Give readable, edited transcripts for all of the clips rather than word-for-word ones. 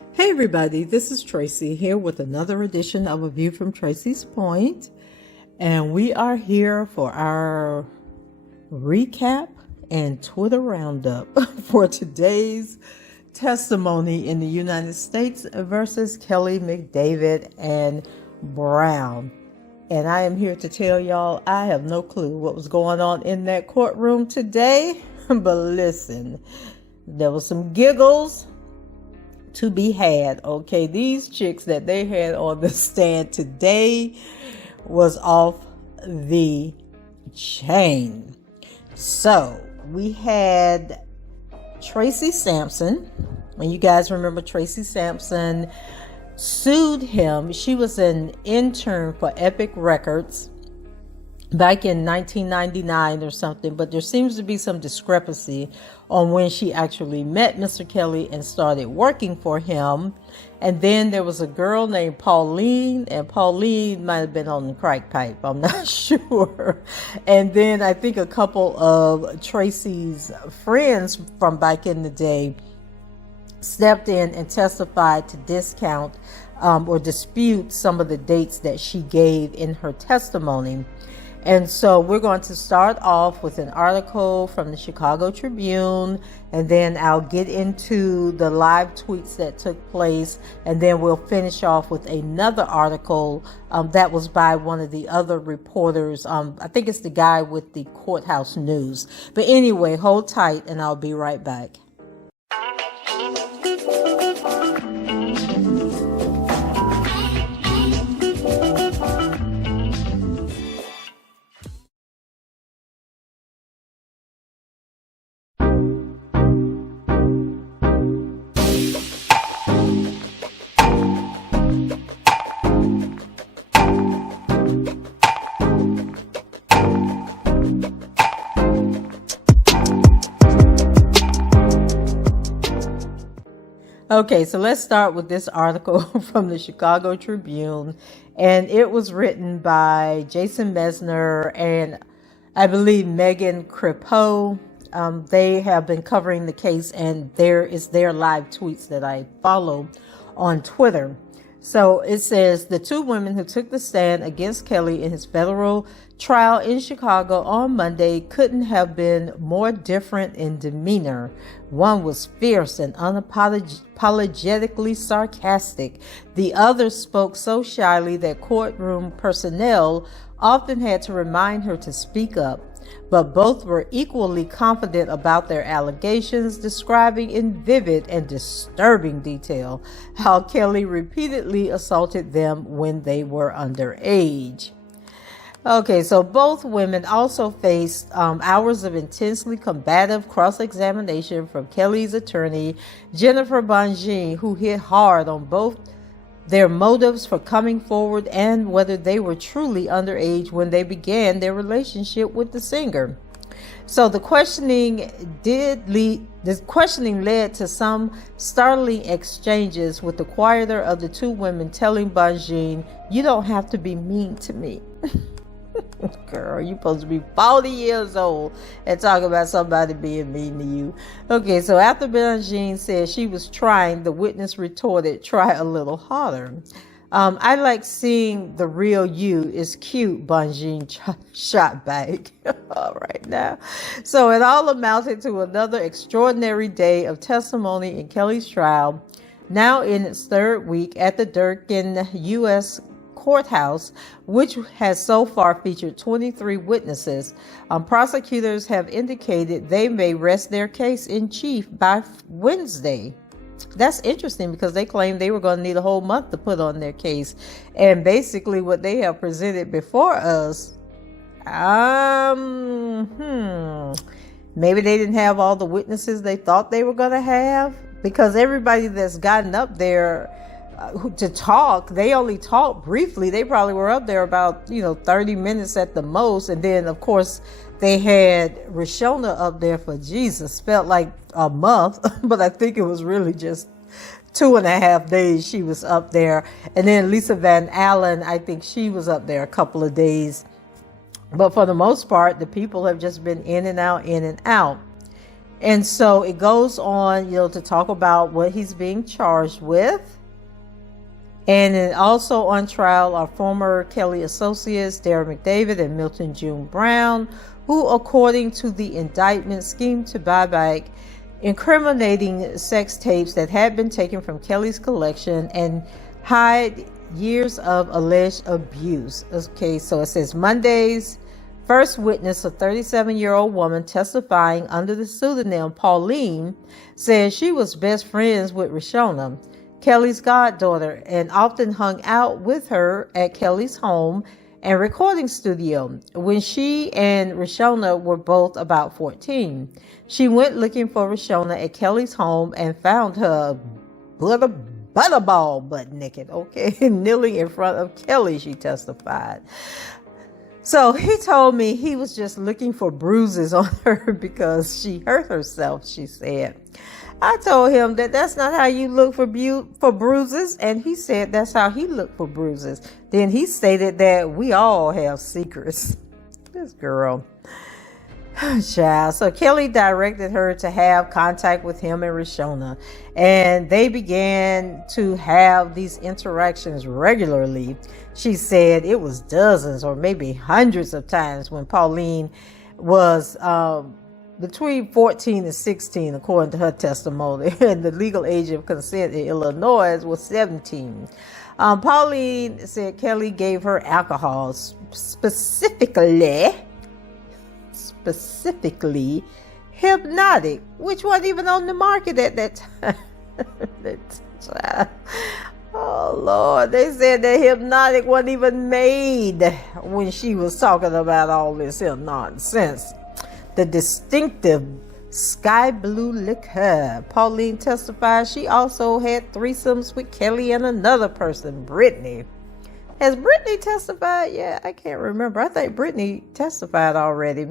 Hey everybody, this is Tracy here with another edition of A View from Tracy's Point, and we are here for our recap and Twitter roundup for today's testimony in the United States versus Kelly McDavid and Brown. And I am here to tell y'all I have no clue what was going on in that courtroom today, but listen, there was some giggles to be had. Okay, these chicks that they had on the stand today was off the chain. So we had Tracy Sampson, and you guys remember Tracy Sampson sued him. She was an intern for Epic Records back in 1999 or something, but there seems to be some discrepancy on when she actually met Mr. Kelly and started working for him. And then there was a girl named Pauline, and Pauline might have been on the crack pipe, I'm not sure. And then I think a couple of Tracy's friends from back in the day stepped in and testified to discount or dispute some of the dates that she gave in her testimony. And so we're going to start off with an article from the Chicago Tribune, and then I'll get into the live tweets that took place, and then we'll finish off with another article that was by one of the other reporters. I think it's the guy with the Courthouse News. But anyway, hold tight and I'll be right back. Okay, so let's start with this article from the Chicago Tribune, and it was written by Jason Mesner and I believe Megan Crepeau. They have been covering the case, and there is their live tweets that I follow on Twitter. So it says, the two women who took the stand against Kelly in his federal trial in Chicago on Monday couldn't have been more different in demeanor. One was fierce and unapologetically sarcastic. The other spoke so shyly that courtroom personnel often had to remind her to speak up. But both were equally confident about their allegations, describing in vivid and disturbing detail how Kelly repeatedly assaulted them when they were underage. Okay, so both women also faced hours of intensely combative cross-examination from Kelly's attorney, Jennifer Bongine, who hit hard on both their motives for coming forward and whether they were truly underage when they began their relationship with the singer. So the questioning led to some startling exchanges, with the quieter of the two women telling Bongine, "You don't have to be mean to me." Girl, you're supposed to be 40 years old and talk about somebody being mean to you. Okay, so after Bongine said she was trying, the witness retorted, "Try a little harder." I like seeing the real you is cute, Bongine shot back. All right now. So it all amounted to another extraordinary day of testimony in Kelly's trial, now in its third week at the Durkin U.S. Courthouse, which has so far featured 23 witnesses. Prosecutors have indicated they may rest their case in chief by Wednesday. That's interesting because they claimed they were going to need a whole month to put on their case. And basically what they have presented before us, maybe they didn't have all the witnesses they thought they were going to have, because everybody that's gotten up there to talk, they only talked briefly. They probably were up there about 30 minutes at the most, and then of course they had Rashona up there for Jesus, felt like a month, but I think it was really just 2.5 days she was up there. And then Lisa Van Allen, I think she was up there a couple of days, but for the most part the people have just been in and out. And so it goes on, to talk about what he's being charged with. And then also on trial are former Kelly associates Darren McDavid and Milton June Brown, who, according to the indictment, schemed to buy back incriminating sex tapes that had been taken from Kelly's collection and hide years of alleged abuse. Okay, so it says Monday's first witness, a 37-year-old woman testifying under the pseudonym Pauline, said she was best friends with Rishona, Kelly's goddaughter, and often hung out with her at Kelly's home and recording studio when she and Rishona were both about 14. She went looking for Rishona at Kelly's home and found her butterball butt naked, kneeling in front of Kelly, she testified. So he told me he was just looking for bruises on her because she hurt herself, she said. I told him that that's not how you look for bruises, and he said that's how he looked for bruises. Then he stated that we all have secrets. This girl. Child. So Kelly directed her to have contact with him and Rishona, and they began to have these interactions regularly. She said it was dozens or maybe hundreds of times when Pauline was between 14 and 16, according to her testimony, and the legal age of consent in Illinois was 17. Pauline said Kelly gave her alcohol, specifically hypnotic, which wasn't even on the market at that time. Oh Lord, they said that hypnotic wasn't even made when she was talking about all this here nonsense. The distinctive sky blue liquor. Pauline testified she also had threesomes with Kelly and another person, Brittany. Has Brittany testified yet? I can't remember. I think Brittany testified already.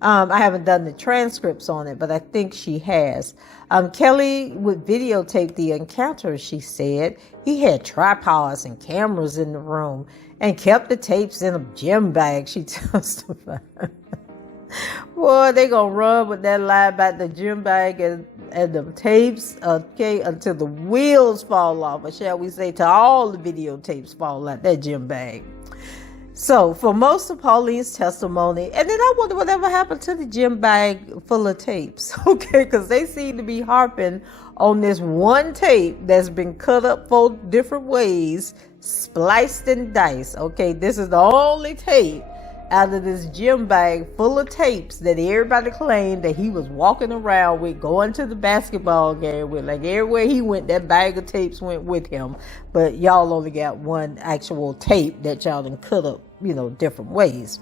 I haven't done the transcripts on it, but I think she has. Kelly would videotape the encounter, she said. He had tripods and cameras in the room and kept the tapes in a gym bag, she testified. Boy, they gonna run with that lie about the gym bag and the tapes, until the wheels fall off, or shall we say, till all the videotapes fall out that gym bag. So, for most of Pauline's testimony, and then I wonder whatever happened to the gym bag full of tapes, because they seem to be harping on this one tape that's been cut up 4 different ways, spliced and diced. This is the only tape out of this gym bag full of tapes that everybody claimed that he was walking around with, going to the basketball game with. Like everywhere he went, that bag of tapes went with him. But y'all only got one actual tape that y'all done cut up, different ways.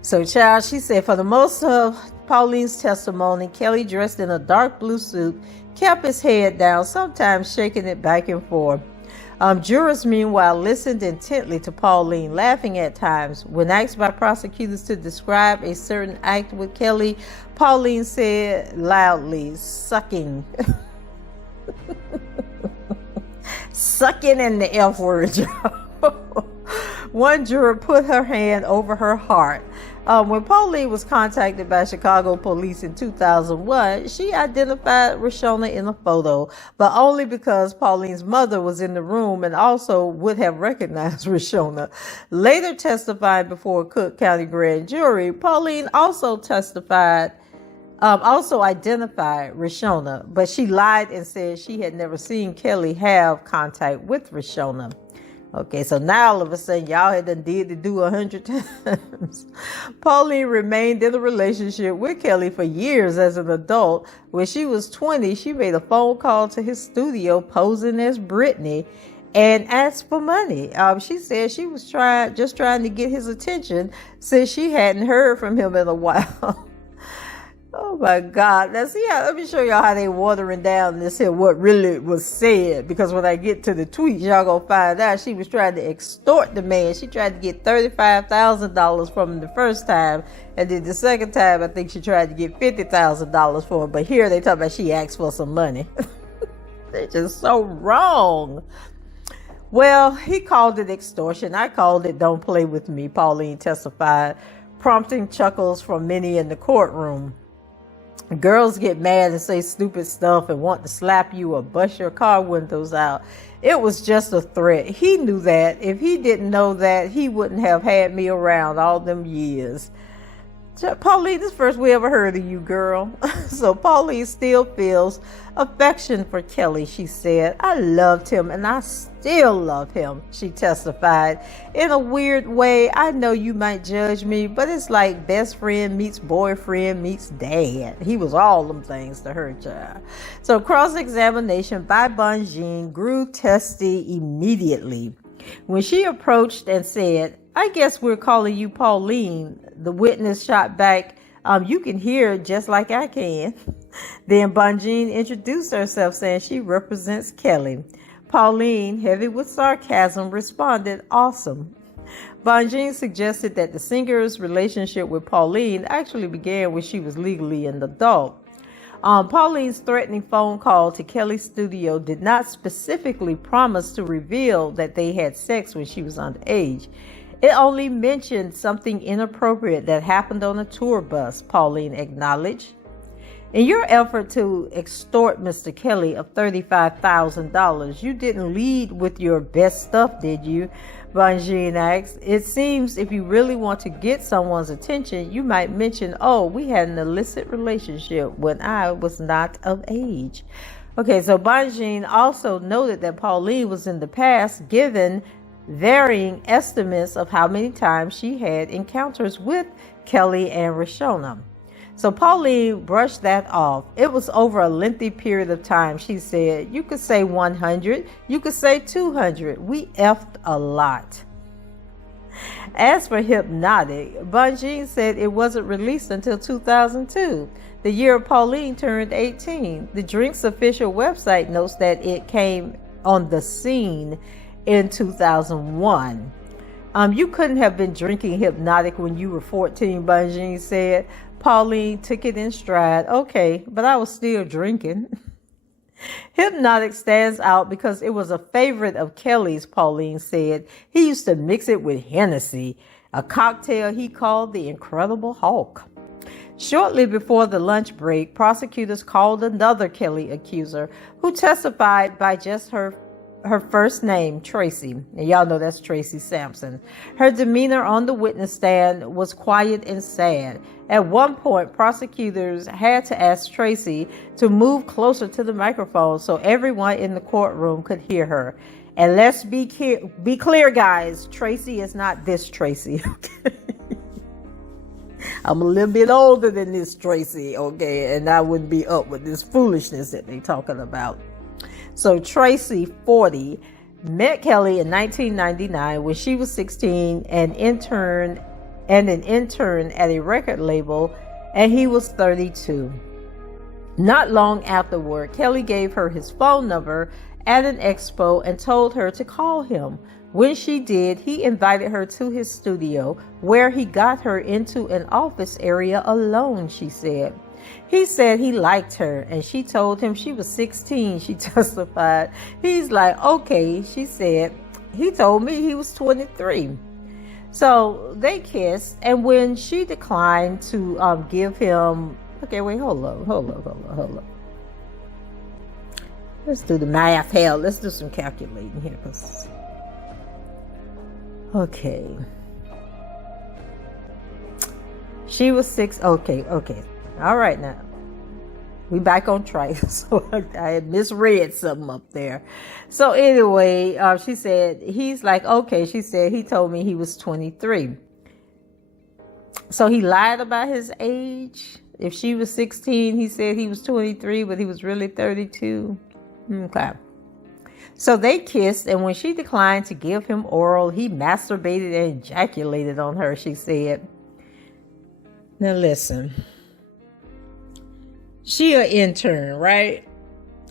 So, child, she said for the most of Pauline's testimony, Kelly, dressed in a dark blue suit, kept his head down, sometimes shaking it back and forth. Jurors, meanwhile, listened intently to Pauline, laughing at times. When asked by prosecutors to describe a certain act with Kelly, Pauline said loudly, sucking. Sucking in the F word. One juror put her hand over her heart. When Pauline was contacted by Chicago police in 2001, she identified Rishona in a photo, but only because Pauline's mother was in the room and also would have recognized Rishona. Later testifying before a Cook County grand jury, Pauline also identified Rishona, but she lied and said she had never seen Kelly have contact with Rishona. So now all of a sudden y'all had done did to do 100 times. Pauline remained in a relationship with Kelly for years as an adult. When she was 20, she made a phone call to his studio posing as Brittany and asked for money. She said she was trying to get his attention since she hadn't heard from him in a while. Oh my God. Now see let me show y'all how they watering down this here, what really was said. Because when I get to the tweets, y'all gonna find out she was trying to extort the man. She tried to get $35,000 from him the first time. And then the second time, I think she tried to get $50,000 for him. But here they talk about she asked for some money. They're just so wrong. Well, he called it extortion. I called it don't play with me, Pauline testified, prompting chuckles from many in the courtroom. Girls get mad and say stupid stuff and want to slap you or bust your car windows out. It was just a threat. He knew that. If he didn't know that, he wouldn't have had me around all them years. Pauline, this is the first we ever heard of you, girl. So Pauline still feels affection for Kelly, she said. I loved him and I still love him, she testified. In a weird way, I know you might judge me, but it's like best friend meets boyfriend meets dad. He was all them things to her, child. So cross-examination by Bonjean grew testy immediately. When she approached and said, I guess we're calling you Pauline, the witness shot back, you can hear just like I can. Then Bonjean introduced herself, saying she represents Kelly. Pauline, heavy with sarcasm, responded, awesome. Bonjean suggested that the singer's relationship with Pauline actually began when she was legally an adult. Pauline's threatening phone call to Kelly's studio did not specifically promise to reveal that they had sex when she was underage. It only mentioned something inappropriate that happened on a tour bus, Pauline acknowledged. In your effort to extort Mr. Kelly of $35,000, you didn't lead with your best stuff, did you? Bonjean asked. It seems if you really want to get someone's attention, you might mention, oh, we had an illicit relationship when I was not of age. Okay, so Bonjean also noted that Pauline was in the past given varying estimates of how many times she had encounters with Kelly and Rashona. So Pauline brushed that off. It was over a lengthy period of time, she said. You could say 100, you could say 200. We effed a lot. As for Hypnotic, Bonjean said it wasn't released until 2002, the year Pauline turned 18. The drink's official website notes that it came on the scene in 2001. You couldn't have been drinking Hypnotic when you were 14, Bonjean said. Pauline took it in stride. Okay, but I was still drinking. Hypnotic stands out because it was a favorite of Kelly's, Pauline said. He used to mix it with Hennessy, a cocktail he called the Incredible Hulk. Shortly before the lunch break, prosecutors called another Kelly accuser who testified by just her first name, Tracy. And y'all know that's Tracy Sampson. Her demeanor on the witness stand was quiet and sad. At one point, prosecutors had to ask Tracy to move closer to the microphone so everyone in the courtroom could hear her. And let's be clear, guys, Tracy is not this Tracy. I'm a little bit older than this Tracy, okay? And I wouldn't be up with this foolishness that they're talking about. So Tracy, 40, met Kelly in 1999 when she was 16 and an intern at a record label, and he was 32. Not long afterward, Kelly gave her his phone number at an expo and told her to call him. When she did, he invited her to his studio, where he got her into an office area alone, she said. He said he liked her, and she told him she was 16, she testified. He's like, okay, she said. He told me he was 23. So they kissed, and when she declined to give him... Okay, wait, hold up. Let's do the math. Hell, let's do some calculating here. Okay. She was 6. Okay. All right, now we back on track. So I had misread something up there. So anyway, she said, he's like, okay, she said, he told me he was 23. So he lied about his age. If she was 16, he said he was 23, but he was really 32. Okay. So they kissed, and when she declined to give him oral, he masturbated and ejaculated on her, she said. Now listen. She an intern, right?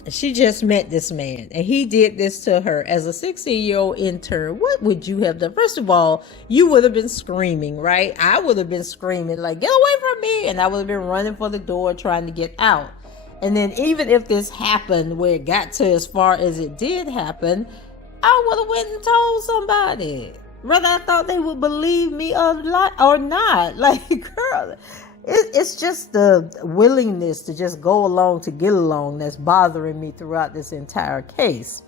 She just met this man, and he did this to her as a 16-year-old intern. What would you have done? First of all, you would have been screaming, right? I would have been screaming, like, get away from me. And I would have been running for the door trying to get out. And then even if this happened where it got to as far as it did happen, I would have went and told somebody. Whether I thought they would believe me or not. Like, girl, It's just the willingness to just go along to get along that's bothering me throughout this entire case.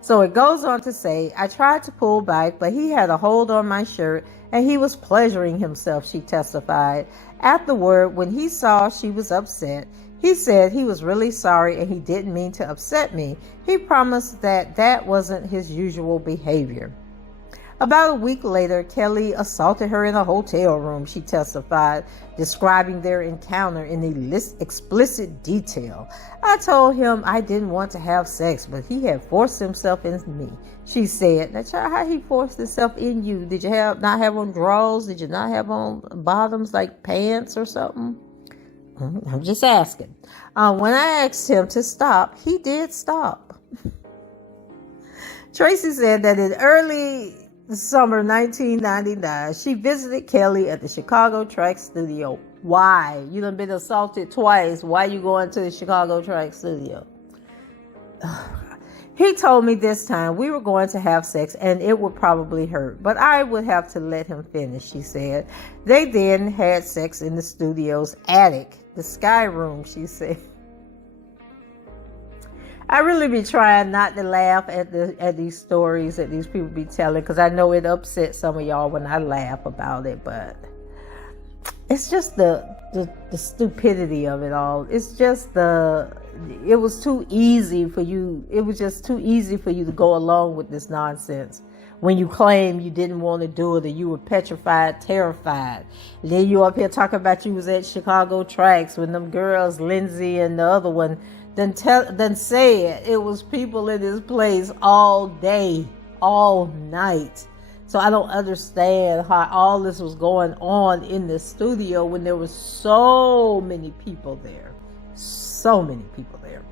So it goes on to say, I tried to pull back, but he had a hold on my shirt and he was pleasuring himself, she testified. Afterward, when he saw she was upset, he said he was really sorry and he didn't mean to upset me. He promised that that wasn't his usual behavior. About a week later, Kelly assaulted her in a hotel room, she testified, describing their encounter in explicit detail. I told him I didn't want to have sex, but he had forced himself in me, she said. Now, child, how he forced himself in you? Did you not have on drawers? Did you not have on bottoms like pants or something? I'm just asking. When I asked him to stop, he did stop. Tracy said that in early summer 1999, she visited Kelly at the Chicago track studio. Why? You done been assaulted twice. Why you going to the Chicago track studio? He told me this time we were going to have sex and it would probably hurt, but I would have to let him finish, she said. They then had sex in the studio's attic, the sky room, she said. I really be trying not to laugh at these stories that these people be telling, because I know it upsets some of y'all when I laugh about it, but it's just the stupidity of it all. It's just it was too easy for you. It was just too easy for you to go along with this nonsense when you claim you didn't want to do it or you were petrified, terrified. And then you up here talking about you was at Chicago tracks when them girls, Lindsay and the other one, then say it was people in this place all day, all night. So I don't understand how all this was going on in the studio when there were so many people there. So many people there.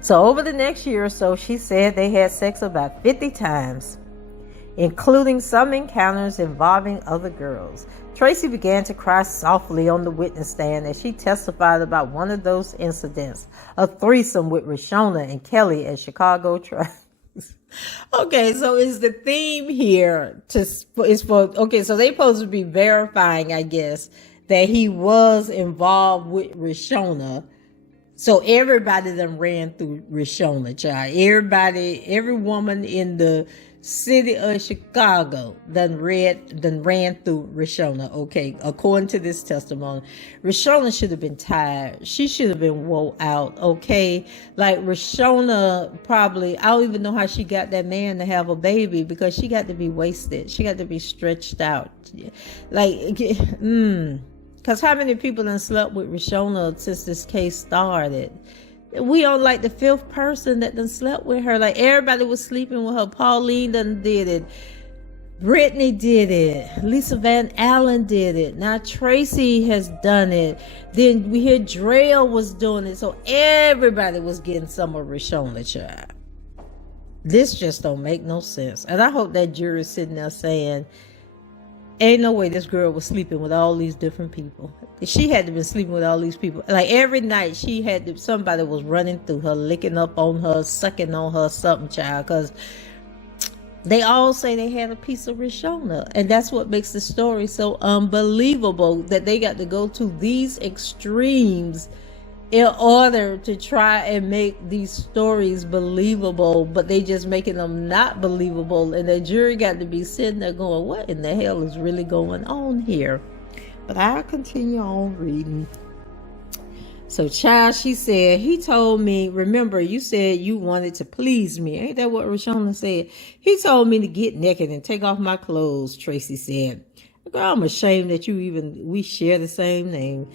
So over the next year or so, she said they had sex about 50 times, including some encounters involving other girls. Tracy began to cry softly on the witness stand as she testified about one of those incidents, a threesome with Rashona and Kelly at Chicago tracks. Okay, so is the theme here so they supposed to be verifying, I guess, that he was involved with Rashona. So everybody done ran through Rashona, child. Every woman in the city of Chicago done ran through Rashona. Okay, according to this testimony, Rashona should have been tired. She should have been wore out. Okay, like Rashona probably, I don't even know how she got that man to have a baby, because she got to be wasted. She got to be stretched out. Like, because how many people done slept with Rashona since this case started? We on like the fifth person that done slept with her. Like, everybody was sleeping with her. Pauline done did it. Brittany did it. Lisa Van Allen did it. Now Tracy has done it. Then we hear Drell was doing it. So everybody was getting some of Rashona, child. This just don't make no sense. And I hope that jury's sitting there saying, ain't no way this girl was sleeping with all these different people. She had to be sleeping with all these people. Like, every night somebody was running through her, licking up on her, sucking on her, something, child. Because they all say they had a piece of Rashona. And that's what makes the story so unbelievable, that they got to go to these extremes in order to try and make these stories believable, but they just making them not believable, and the jury got to be sitting there going, what in the hell is really going on here? But I'll continue on reading. So, child, she said, he told me, remember, you said you wanted to please me. Ain't that what Rashona said? He told me to get naked and take off my clothes, Tracy said. Girl, I'm ashamed that we share the same name.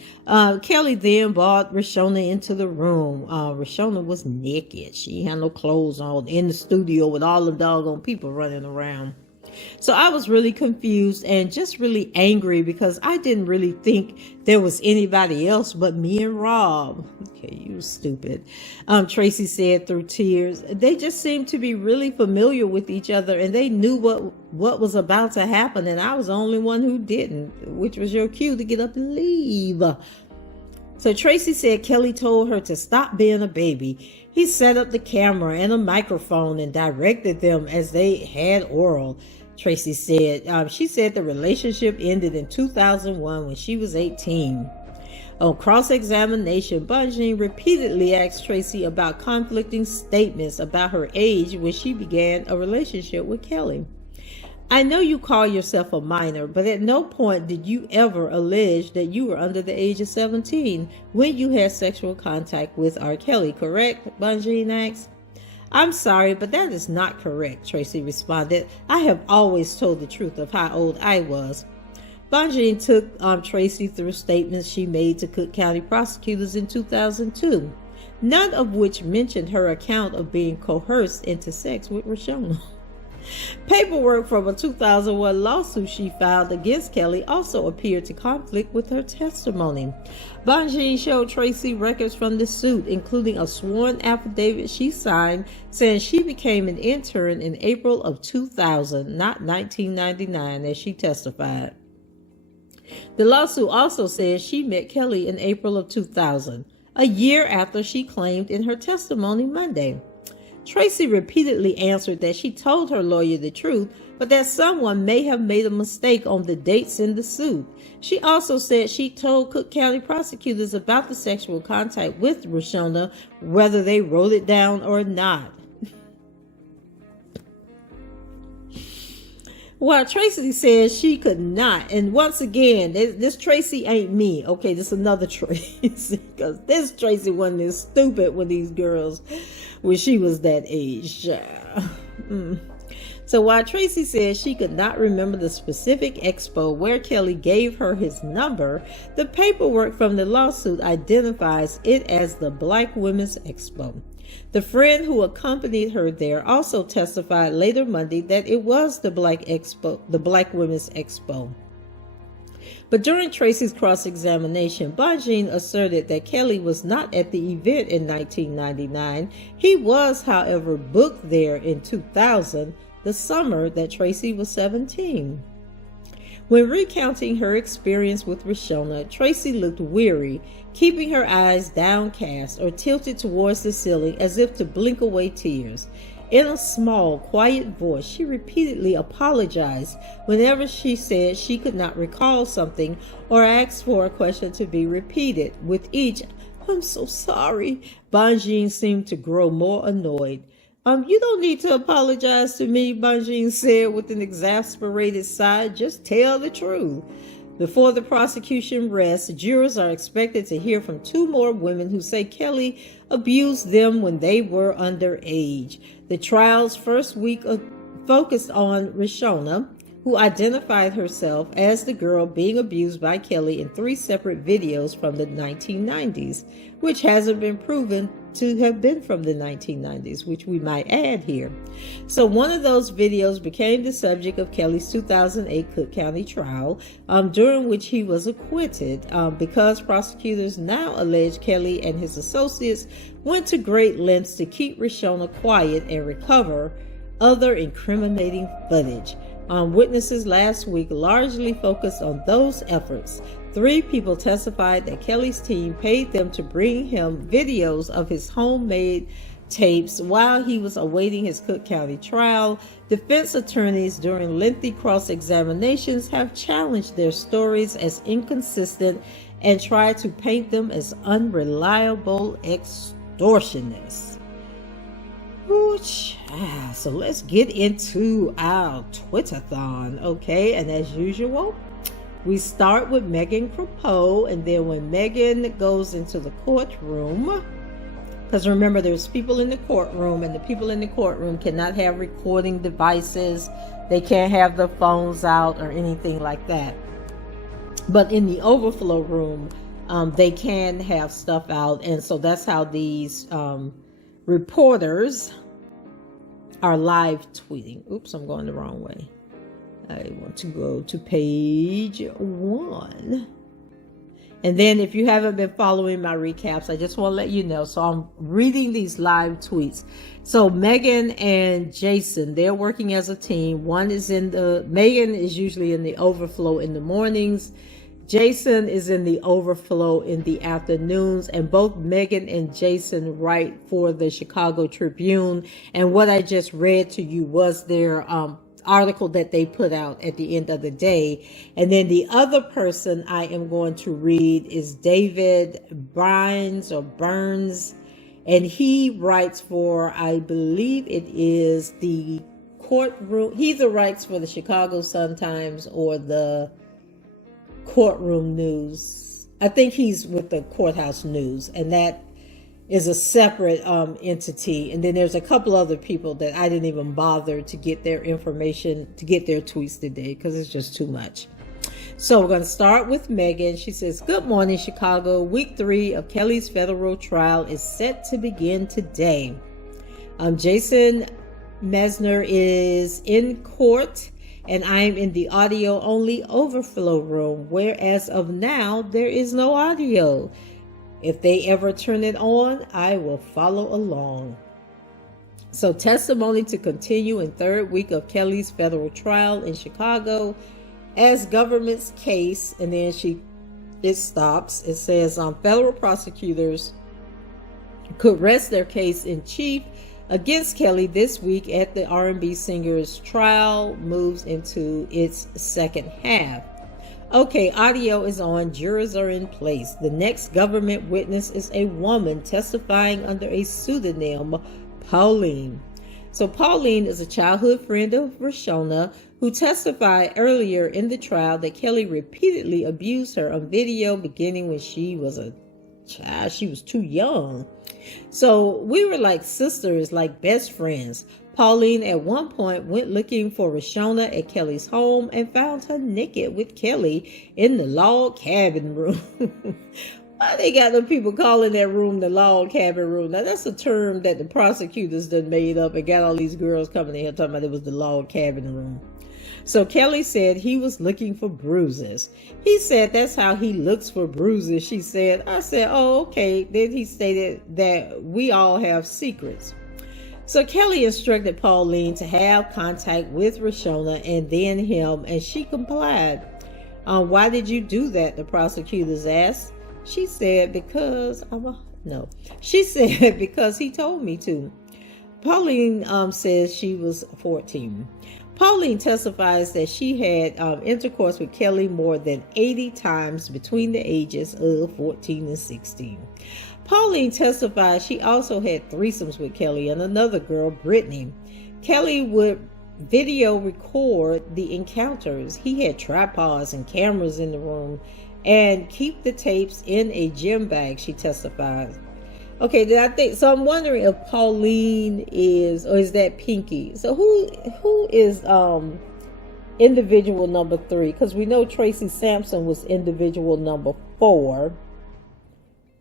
Kelly then brought Rashona into the room. Rashona was naked. She had no clothes on in the studio with all the doggone people running around. So I was really confused and just really angry, because I didn't really think there was anybody else but me and Rob. Okay, you stupid. Tracy said through tears. They just seemed to be really familiar with each other, and they knew what was about to happen, and I was the only one who didn't, which was your cue to get up and leave. So Tracy said Kelly told her to stop being a baby. He set up the camera and a microphone and directed them as they had oral. Tracy said. She said the relationship ended in 2001 when she was 18. On cross-examination, Bonjean repeatedly asked Tracy about conflicting statements about her age when she began a relationship with Kelly. I know you call yourself a minor, but at no point did you ever allege that you were under the age of 17 when you had sexual contact with R. Kelly, correct? Bonjean asked. I'm sorry, but that is not correct, Tracy responded. I have always told the truth of how old I was. Bonjean took Tracy through statements she made to Cook County prosecutors in 2002, none of which mentioned her account of being coerced into sex with Roshona. Paperwork from a 2001 lawsuit she filed against Kelly also appeared to conflict with her testimony. Bonjean showed Tracy records from the suit, including a sworn affidavit she signed saying she became an intern in April of 2000, not 1999, as she testified. The lawsuit also says she met Kelly in April of 2000, a year after she claimed in her testimony Monday. Tracy repeatedly answered that she told her lawyer the truth, but that someone may have made a mistake on the dates in the suit. She also said she told Cook County prosecutors about the sexual contact with Roshona, whether they wrote it down or not. While Tracy says she could not, and once again, this Tracy ain't me, okay, this is another Tracy, because this Tracy wasn't as stupid with these girls when she was that age. So while Tracy says she could not remember the specific expo where Kelly gave her his number, the paperwork from the lawsuit identifies it as the Black Women's Expo. The friend who accompanied her there also testified later Monday that it was the Black Women's Expo. But during Tracy's cross-examination, Bonjean asserted that Kelly was not at the event in 1999. He was, however, booked there in 2000, the summer that Tracy was 17. When recounting her experience with Roshona, Tracy looked weary, keeping her eyes downcast or tilted towards the ceiling as if to blink away tears. In a small, quiet voice, she repeatedly apologized whenever she said she could not recall something or asked for a question to be repeated. With each, "I'm so sorry," Bonjean seemed to grow more annoyed. You don't need to apologize to me," Bonjean said with an exasperated sigh. "Just tell the truth." Before the prosecution rests, jurors are expected to hear from 2 more women who say Kelly abused them when they were underage. The trial's first week focused on Roshona, who identified herself as the girl being abused by Kelly in 3 separate videos from the 1990s, which hasn't been proven to have been from the 1990s, which we might add here. So one of those videos became the subject of Kelly's 2008 Cook County trial, during which he was acquitted, because prosecutors now allege Kelly and his associates went to great lengths to keep Roshona quiet and recover other incriminating footage. Witnesses last week largely focused on those efforts. 3 people testified that Kelly's team paid them to bring him videos of his homemade tapes while he was awaiting his Cook County trial. Defense attorneys during lengthy cross-examinations have challenged their stories as inconsistent and tried to paint them as unreliable extortionists. So let's get into our Twitter-thon, okay? And as usual, we start with Megan Crapo, and then when Megan goes into the courtroom, because remember, there's people in the courtroom, and the people in the courtroom cannot have recording devices. They can't have their phones out or anything like that. But in the overflow room, they can have stuff out, and so that's how these reporters are live tweeting. Oops, I'm going the wrong way. I want to go to page 1. And then if you haven't been following my recaps, I just want to let you know. So I'm reading these live tweets. So Megan and Jason, they're working as a team. Megan is usually in the overflow in the mornings. Jason is in the overflow in the afternoons, and both Megan and Jason write for the Chicago Tribune. And what I just read to you was their article that they put out at the end of the day. And then the other person I am going to read is David Burns, and he writes for, I believe it is the courtroom. He either writes for the Chicago Sun-Times or the Courtroom News. I think he's with the Courthouse News, and that is a separate entity. And then there's a couple other people that I didn't even bother to get their information, to get their tweets today, because it's just too much. So we're going to start with Megan. She says, "Good morning, Chicago. Week 3 of Kelly's federal trial is set to begin today. Jason Mesner is in court, and I'm in the audio-only overflow room, where as of now, there is no audio. If they ever turn it on, I will follow along." So testimony to continue in third week of Kelly's federal trial in Chicago as government's case. And then it stops. It says federal prosecutors could rest their case in chief against Kelly this week at the R&B singer's trial moves into its second half. Okay, audio is on. Jurors are in place. The next government witness is a woman testifying under a pseudonym, Pauline. So Pauline is a childhood friend of Roshona, who testified earlier in the trial that Kelly repeatedly abused her on video beginning when she was a child. She was too young. So we were like sisters, like best friends. Pauline at one point went looking for Roshona at Kelly's home and found her naked with Kelly in the log cabin room. Why they got them people calling that room the log cabin room? Now that's a term that the prosecutors done made up and got all these girls coming in here talking about it was the log cabin room. So Kelly said he was looking for bruises. He said that's how he looks for bruises, she said. I said, oh, okay. Then he stated that we all have secrets. So Kelly instructed Pauline to have contact with Roshona and then him, and she complied. Why did you do that? The prosecutors asked. She said, because he told me to. Pauline says she was 14. Pauline testifies that she had intercourse with Kelly more than 80 times between the ages of 14 and 16. Pauline testified she also had threesomes with Kelly and another girl, Brittany. Kelly would video record the encounters. He had tripods and cameras in the room and keep the tapes in a gym bag, she testified. Okay, then I'm wondering if Pauline is, or is that Pinky? So who is individual number 3? Because we know Tracy Sampson was individual number 4.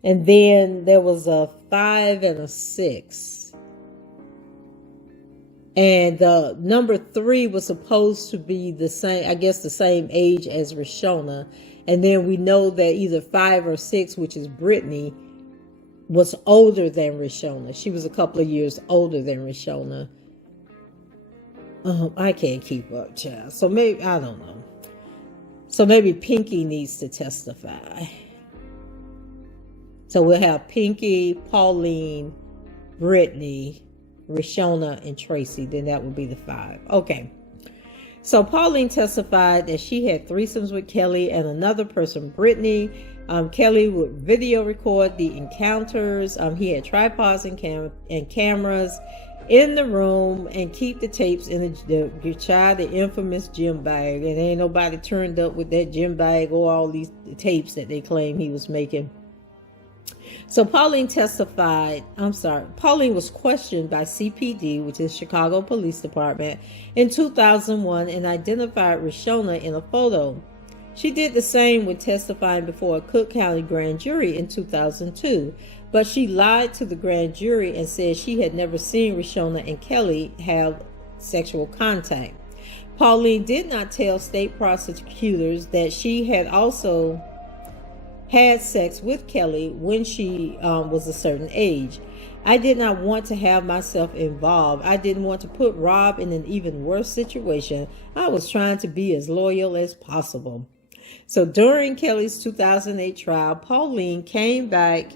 And then there was a 5 and a 6. And number 3 was supposed to be the same, I guess the same age as Roshona. And then we know that either 5 or 6, which is Brittany, was older than Roshona. She was a couple of years older than Roshona. I can't keep up, child. So maybe, I don't know. So maybe Pinky needs to testify. So we'll have Pinky, Pauline, Brittany, Roshona, and Tracy. Then that would be the 5. Okay. So Pauline testified that she had threesomes with Kelly and another person, Brittany. Kelly would video record the encounters. He had tripods and cameras in the room and keep the tapes in the infamous gym bag. And ain't nobody turned up with that gym bag or all these tapes that they claim he was making. So Pauline was questioned by CPD, which is Chicago Police Department, in 2001 and identified Roshona in a photo. She did the same when testifying before a Cook County grand jury in 2002, but she lied to the grand jury and said she had never seen Roshona and Kelly have sexual contact. Pauline did not tell state prosecutors that she had also had sex with Kelly when she was a certain age. I did not want to have myself involved. I didn't want to put Rob in an even worse situation. I was trying to be as loyal as possible. So during Kelly's 2008 trial, Pauline came back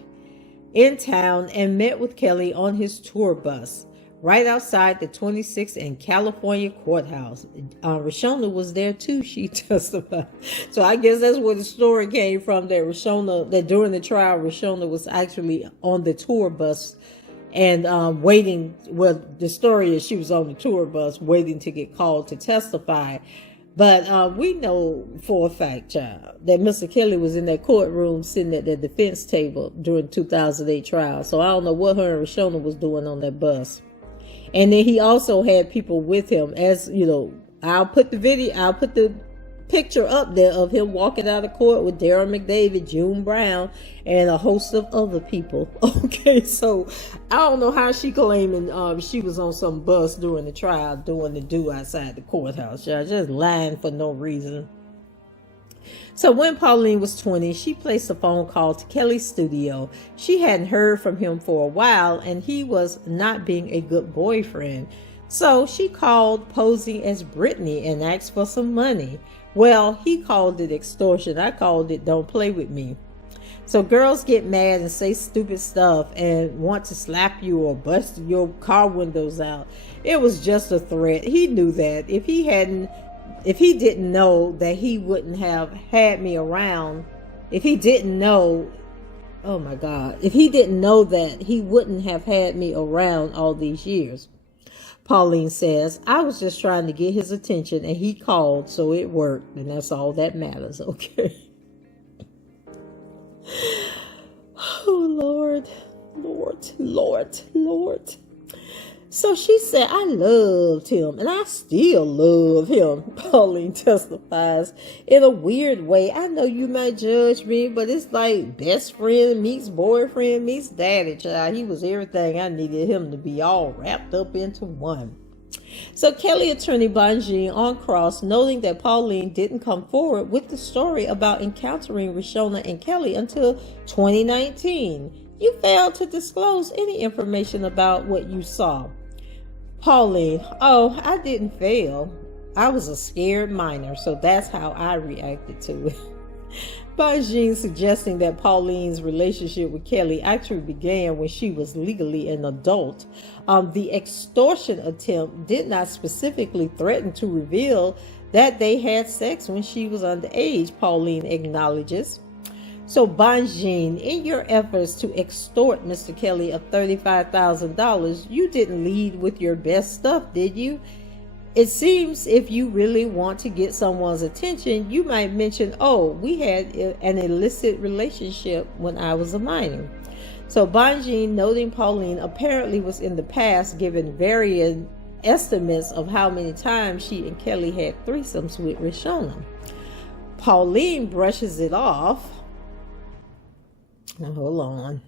in town and met with Kelly on his tour bus. right outside the 26th and California courthouse. Rashona was there too, she testified. So I guess that's where the story came from, that that during the trial, Rashona was actually on the tour bus and waiting. Well, the story is she was on the tour bus waiting to get called to testify. But we know for a fact, child, that Mr. Kelly was in that courtroom sitting at the defense table during 2008 trial. So I don't know what her and Rashona was doing on that bus. And then he also had people with him, as you know. I'll put the picture up there of him walking out of court with Darren McDavid, June Brown, and a host of other people. Okay, so I don't know how she claiming she was on some bus during the trial doing the do outside the courthouse. Y'all just lying for no reason. So when Pauline was 20, she placed a phone call to Kelly's studio. She hadn't heard from him for a while, and he was not being a good boyfriend. So she called posing as Brittany and asked for some money. Well, he called it extortion. I called it don't play with me. So girls get mad and say stupid stuff and want to slap you or bust your car windows out. It was just a threat. He knew that. If he didn't know that he wouldn't have had me around, if he didn't know that he wouldn't have had me around all these years. Pauline says, I was just trying to get his attention and he called, so it worked, and that's all that matters, okay? Oh, Lord. So she said, I loved him and I still love him. Pauline testifies in a weird way. I know you might judge me, but it's like best friend meets boyfriend meets daddy, child. He was everything I needed him to be, all wrapped up into one. So Kelly attorney Bonjean on cross, noting that Pauline didn't come forward with the story about encountering Rashona and Kelly until 2019. You failed to disclose any information about what you saw. Pauline, oh, I didn't fail. I was a scared minor, so that's how I reacted to it. Bonjean suggesting that Pauline's relationship with Kelly actually began when she was legally an adult. The extortion attempt did not specifically threaten to reveal that they had sex when she was underage, Pauline acknowledges. So Bonjean, in your efforts to extort Mr. Kelly of $35,000, you didn't lead with your best stuff, did you? It seems if you really want to get someone's attention, you might mention, oh, we had an illicit relationship when I was a minor. So Bonjean, noting Pauline apparently was in the past given varying estimates of how many times she and Kelly had threesomes with Rashona. Pauline brushes it off. Now, hold on.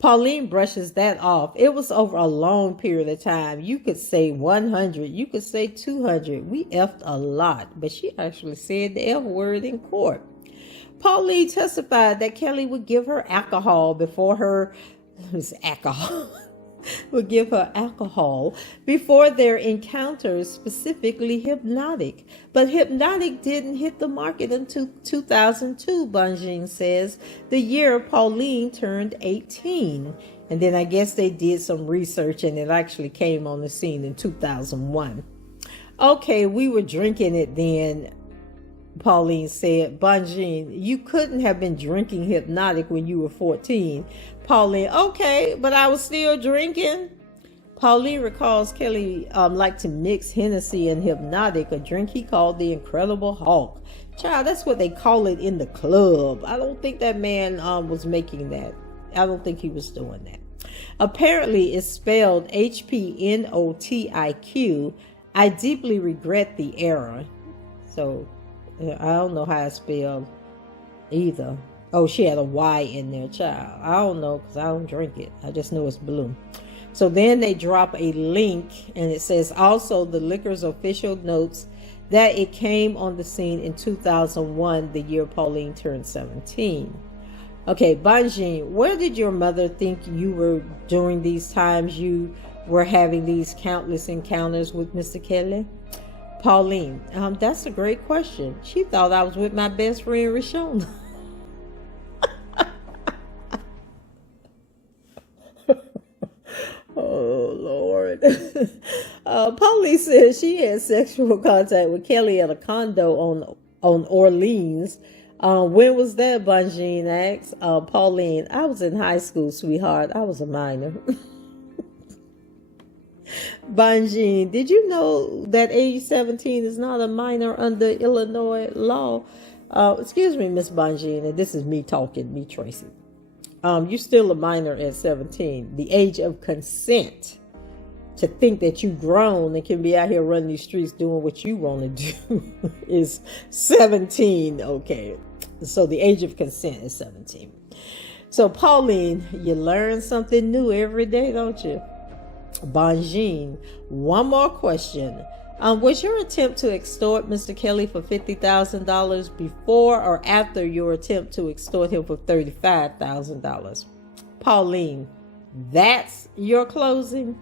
Pauline brushes that off. It was over a long period of time. You could say 100. You could say 200. We effed a lot. But she actually said the F word in court. Pauline testified that Kelly would give her alcohol before her... would give her alcohol before their encounters, specifically Hypnotic. But Hypnotic didn't hit the market until 2002, Bonjean says, the year Pauline turned 18. And then I guess they did some research and it actually came on the scene in 2001. Okay, we were drinking it then, Pauline said. Bonjean, you couldn't have been drinking Hypnotic when you were 14. Pauline, okay, but I was still drinking. Pauline recalls Kelly liked to mix Hennessy and Hypnotic, a drink he called the Incredible Hulk. Child, that's what they call it in the club. I don't think that man was making that. I don't think he was doing that. Apparently, it's spelled HPNOTIQ. I deeply regret the error. So, I don't know how it's spelled either. Oh, she had a Y in there, child. I don't know because I don't drink it. I just know it's blue. So then they drop a link and it says also the liquor's official notes that it came on the scene in 2001, the year Pauline turned 17. Okay, Bonjean, where did your mother think you were during these times you were having these countless encounters with Mr. Kelly? Pauline, that's a great question. She thought I was with my best friend, Rashona. Oh, Lord. Lord. Pauline says she had sexual contact with Kelly at a condo on Orleans. When was that, Bonjean asks. Pauline, I was in high school, sweetheart. I was a minor. Bonjean, did you know that age 17 is not a minor under Illinois law? Excuse me, Miss Bonjean, and this is me talking, me Tracy. You're still a minor at 17. The age of consent to think that you've grown and can be out here running these streets doing what you want to do is 17. Okay. So the age of consent is 17. So Pauline, you learn something new every day, don't you? Bonjean, one more question. Was your attempt to extort Mr. Kelly for $50,000 before or after your attempt to extort him for $35,000? Pauline, that's your closing?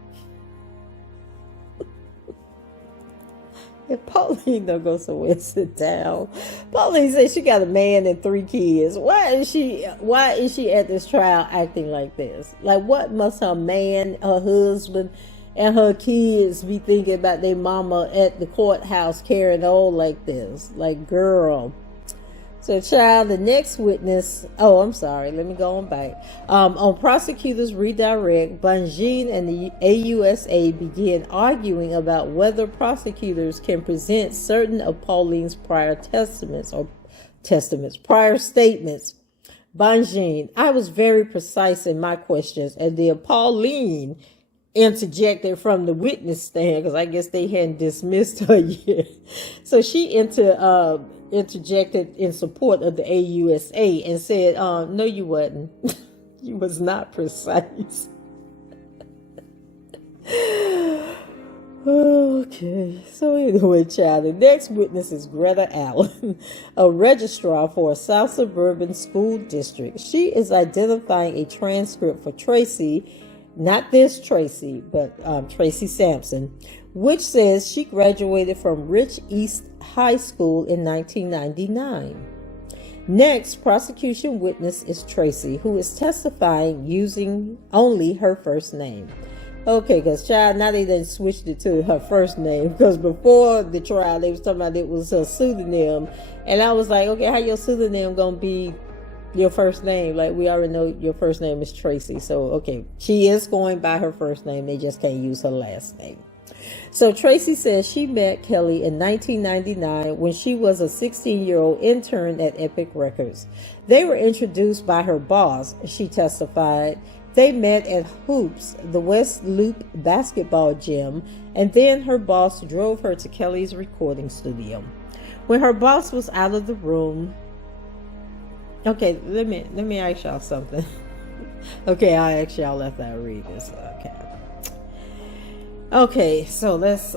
If Pauline don't go somewhere, sit down. Pauline says she got a man and 3 kids. Why is she at this trial acting like this? Like, what must her man, her husband, and her kids be thinking about their mama at the courthouse carrying on like this? Like, girl. So, child, the next witness, I'm sorry, let me go on back. On prosecutors' redirect, Bonjean and the AUSA began arguing about whether prosecutors can present certain of Pauline's prior prior statements. Bonjean, I was very precise in my questions, and then Pauline interjected from the witness stand, because I guess they hadn't dismissed her yet. So she interjected in support of the AUSA and said, no, you wasn't. You was not precise. Okay, so anyway, child, the next witness is Greta Allen, a registrar for a South Suburban School District. She is identifying a transcript for Tracy, not this Tracy, but Tracy Sampson, which says she graduated from Rich East High School in 1999. Next, prosecution witness is Tracy, who is testifying using only her first name. Okay, because child, now they done switched it to her first name, because before the trial, they was talking about it was her pseudonym, and I was like, okay, how your pseudonym gonna be your first name? Like, we already know your first name is Tracy, so okay, she is going by her first name, they just can't use her last name. So Tracy says she met Kelly in 1999 when she was a 16-year-old intern at Epic Records. They were introduced by her boss, she testified. They met at Hoops, the West Loop basketball gym, and then her boss drove her to Kelly's recording studio. When her boss was out of the room, okay, let me ask y'all something. Okay, I'll ask y'all after I read this. Okay, so let's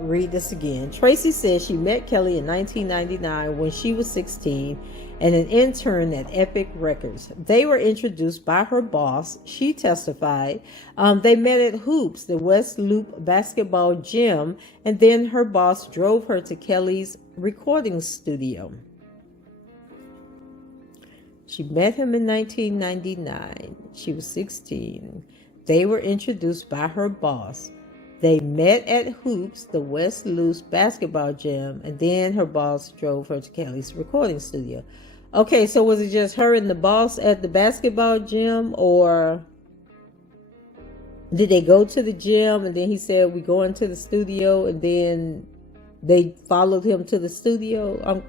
read this again. Tracy says she met Kelly in 1999 when she was 16 and an intern at Epic Records. They were introduced by her boss, she testified. They met at Hoops, the West Loop basketball gym, and then her boss drove her to Kelly's recording studio. She met him in 1999. She was 16. They were introduced by her boss. They met at Hoops, the West Loop basketball gym, and then her boss drove her to Kelly's recording studio. Okay, so was it just her and the boss at the basketball gym, or did they go to the gym and then he said, we go into the studio, and then they followed him to the studio?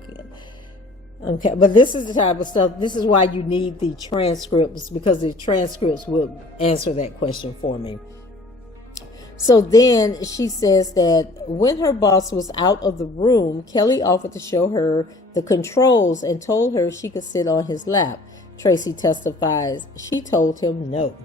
Okay, but this is the type of stuff, this is why you need the transcripts, because the transcripts will answer that question for me. So then she says that when her boss was out of the room, Kelly offered to show her the controls and told her she could sit on his lap. Tracy testifies she told him no.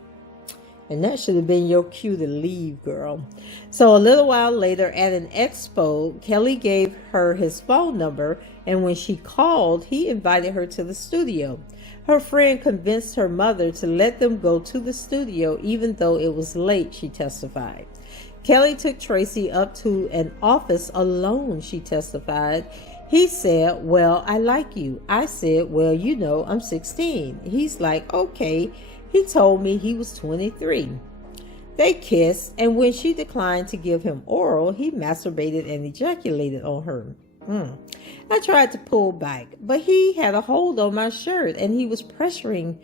And that should have been your cue to leave, girl. So a little while later at an expo, Kelly gave her his phone number, and when she called, he invited her to the studio. Her friend convinced her mother to let them go to the studio even though it was late, she testified. Kelly took Tracy up to an office alone, she testified. He said, well, I like you. I said, well, you know, I'm 16. He's like, okay. He told me he was 23. They kissed, and when she declined to give him oral, he masturbated and ejaculated on her. I tried to pull back, but he had a hold on my shirt and he was pleasuring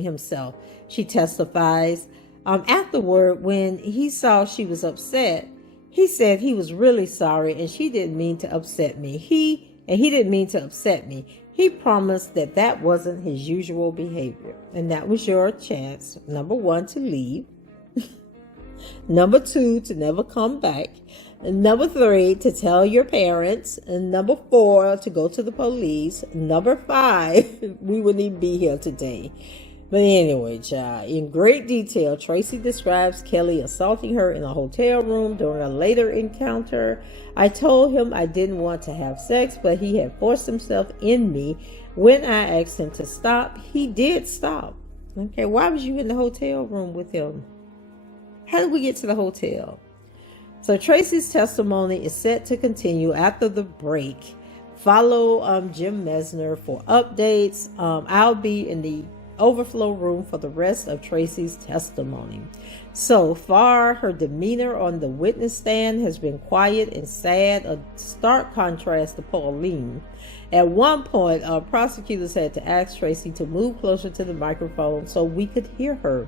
himself, she testifies. Afterward, when he saw she was upset, he said he was really sorry and she didn't mean to upset me. He didn't mean to upset me. He promised that that wasn't his usual behavior. And that was your chance, number 1, to leave. Number 2, to never come back. And number 3, to tell your parents. And number 4, to go to the police. Number 5, we wouldn't even be here today. But anyway, child, in great detail, Tracy describes Kelly assaulting her in a hotel room during a later encounter. I told him I didn't want to have sex, but he had forced himself in me. When I asked him to stop, he did stop. Okay, why was you in the hotel room with him? How did we get to the hotel? So Tracy's testimony is set to continue after the break. Follow Jim Mesner for updates. I'll be in the overflow room for the rest of Tracy's testimony. So far, her demeanor on the witness stand has been quiet and sad, a stark contrast to Pauline. At one point, prosecutors had to ask Tracy to move closer to the microphone so we could hear her.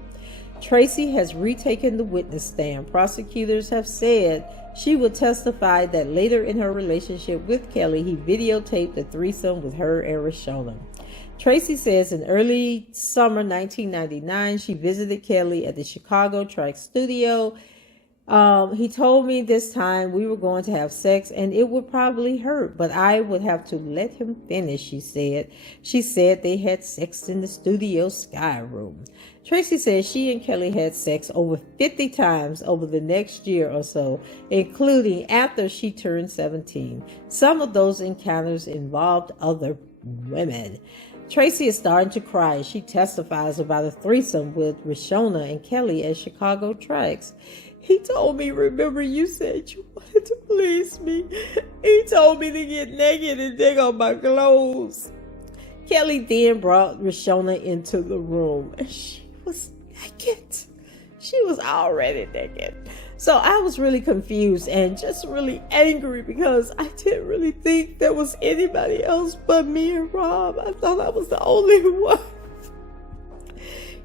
Tracy has retaken the witness stand. Prosecutors have said she would testify that later in her relationship with Kelly, he videotaped a threesome with her and Rashona. Tracy says in early summer 1999, she visited Kelly at the Chicago track studio. He told me this time we were going to have sex and it would probably hurt, but I would have to let him finish, she said. She said they had sex in the studio sky room. Tracy says she and Kelly had sex over 50 times over the next year or so, including after she turned 17. Some of those encounters involved other women. Tracy is starting to cry as she testifies about a threesome with Rashona and Kelly at Chicago tracks. He told me, remember you said you wanted to please me. He told me to get naked and dig on my clothes. Kelly then brought Rashona into the room and she was naked. She was already naked. So I was really confused and just really angry because I didn't really think there was anybody else but me and Rob. I thought I was the only one.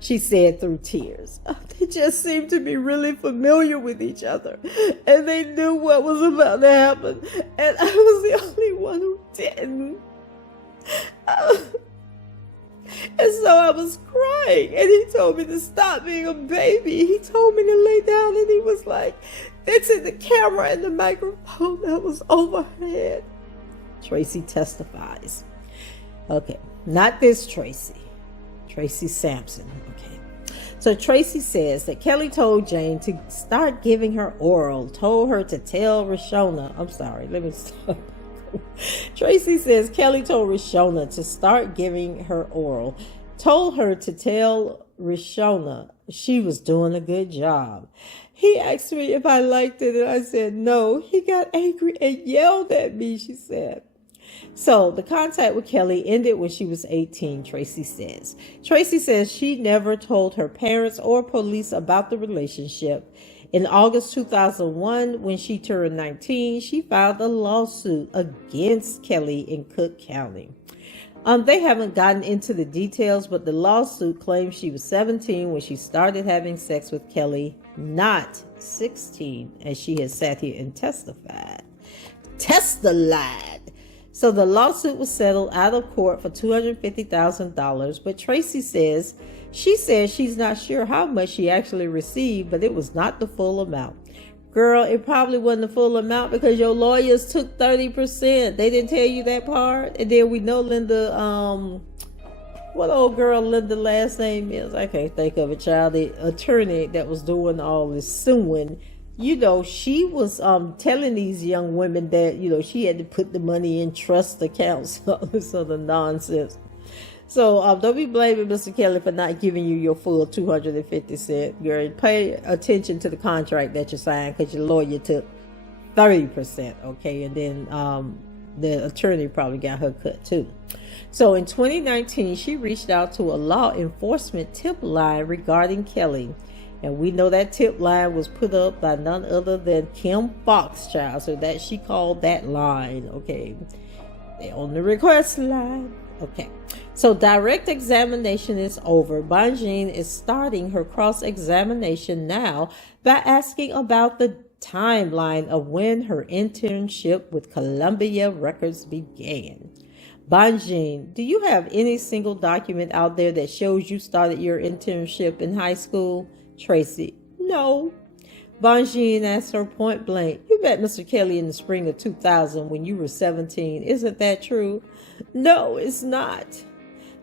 She said through tears. They just seemed to be really familiar with each other and they knew what was about to happen. And I was the only one who didn't. And so I was crying and he told me to stop being a baby. He told me to lay down and he was like fixing the camera and the microphone that was overhead. Tracy testifies. Okay, not this Tracy. Tracy Sampson. Okay. So Tracy says that Kelly told Jane to start giving her oral, told her to tell Rashona. I'm sorry, let me stop. Tracy says Kelly told Rashona to start giving her oral, told her to tell Rashona she was doing a good job. He asked me if I liked it and I said no. He got angry and yelled at me, she said. So the contact with Kelly ended when she was 18, Tracy says. Tracy says she never told her parents or police about the relationship. In August 2001, when she turned 19, she filed a lawsuit against Kelly in Cook County. They haven't gotten into the details, but the lawsuit claims she was 17 when she started having sex with Kelly, not 16, as she has sat here and testified. So the lawsuit was settled out of court for $250,000, but Tracy says she's not sure how much she actually received, but it was not the full amount. Girl, it probably wasn't the full amount because your lawyers took 30%. They didn't tell you that part. And then we know Linda, what old girl Linda last name is? I can't think of it, child. The attorney that was doing all this suing. You know, she was telling these young women that, you know, she had to put the money in trust accounts, all this other nonsense. So don't be blaming Mr. Kelly for not giving you your full $250. Girl, pay attention to the contract that you signed because your lawyer took 30%, okay? And then the attorney probably got her cut too. So in 2019, she reached out to a law enforcement tip line regarding Kelly. And we know that tip line was put up by none other than Kim Foxchild. So that she called that line. Okay. On the request line. Okay. So direct examination is over. Bonjean is starting her cross-examination now by asking about the timeline of when her internship with Columbia Records began. Bonjean, do you have any single document out there that shows you started your internship in high school? Tracy, no. Bonjean asked her point blank, you met Mr. Kelly in the spring of 2000 when you were 17. Isn't that true? No, it's not.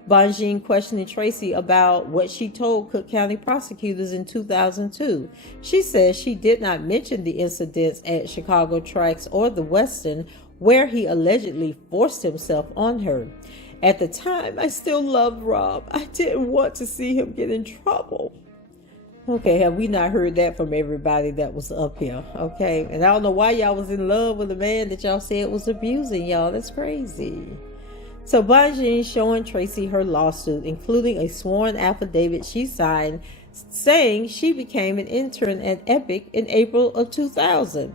Bonjean questioning Tracy about what she told Cook County prosecutors in 2002. She says she did not mention the incidents at Chicago Tracks or the Western where he allegedly forced himself on her. At the time, I still loved Rob. I didn't want to see him get in trouble. Okay, have we not heard that from everybody that was up here? Okay, and I don't know why y'all was in love with a man that y'all said was abusing y'all. That's crazy. So Bonjean showing Tracy her lawsuit, including a sworn affidavit she signed saying she became an intern at Epic in April of 2000.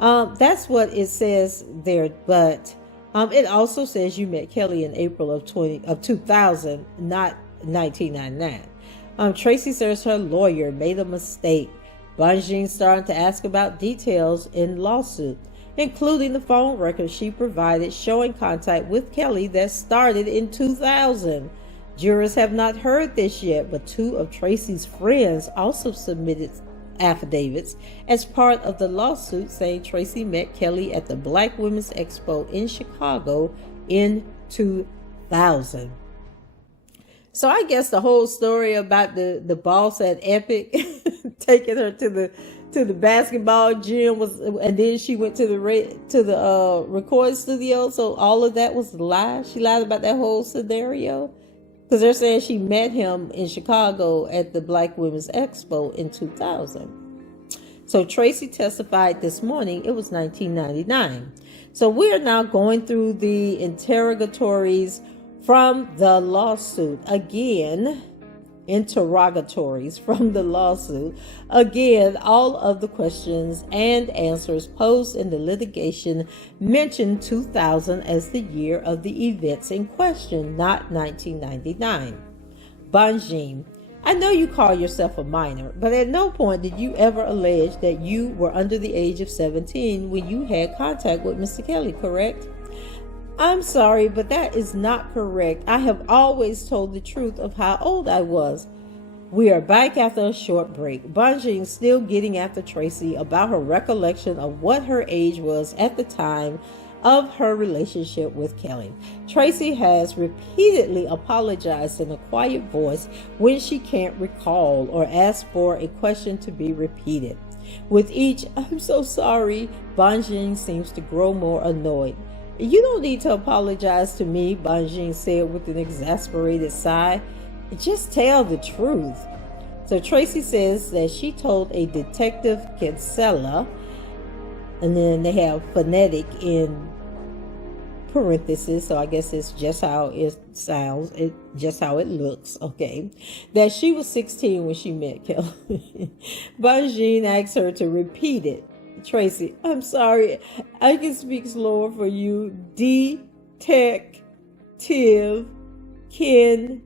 That's what it says there, but it also says you met Kelly in April of 2000, not 1999. Tracy says her lawyer made a mistake. Bonjean started to ask about details in lawsuit, including the phone records she provided showing contact with Kelly that started in 2000. Jurors have not heard this yet, but two of Tracy's friends also submitted affidavits as part of the lawsuit saying Tracy met Kelly at the Black Women's Expo in Chicago in 2000. So I guess the whole story about the boss at Epic taking her to the basketball gym was, and then she went to the recording studio. So all of that was a lie. She lied about that whole scenario because they're saying she met him in Chicago at the Black Women's Expo in 2000. So Tracy testified this morning. It was 1999. So we are now going through the interrogatories from the lawsuit. Again, interrogatories from the lawsuit. Again, all of the questions and answers posed in the litigation mentioned 2000 as the year of the events in question, not 1999. Bonjean, I know you call yourself a minor, but at no point did you ever allege that you were under the age of 17 when you had contact with Mr. Kelly, correct? I'm sorry, but that is not correct. I have always told the truth of how old I was. We are back after a short break. Bonjean still getting after Tracy about her recollection of what her age was at the time of her relationship with Kelly. Tracy has repeatedly apologized in a quiet voice when she can't recall or ask for a question to be repeated. With each, I'm so sorry, Bonjean seems to grow more annoyed. You don't need to apologize to me, Bonjean said with an exasperated sigh. Just tell the truth. So Tracy says that she told a detective Kinsella, and then they have phonetic in parentheses, so I guess it's just how it sounds, just how it looks, okay, that she was 16 when she met Kelly. Bonjean asked her to repeat it. Tracy, I'm sorry, I can speak slower for you. Detective Kinsella.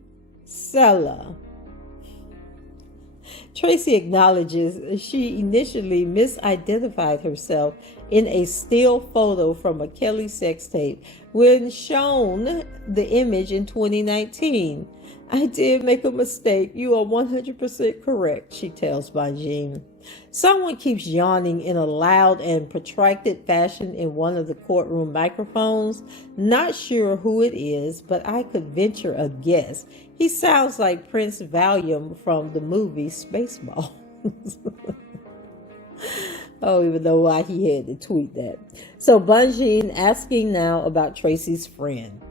Tracy acknowledges she initially misidentified herself in a still photo from a Kelly sex tape when shown the image in 2019. I did make a mistake. You are 100% correct, she tells Bonjean. Someone keeps yawning in a loud and protracted fashion in one of the courtroom microphones. Not sure who it is, but I could venture a guess. He sounds like Prince Valium from the movie Spaceballs. I don't even know why he had to tweet that. So Bonjean asking now about Tracy's friend.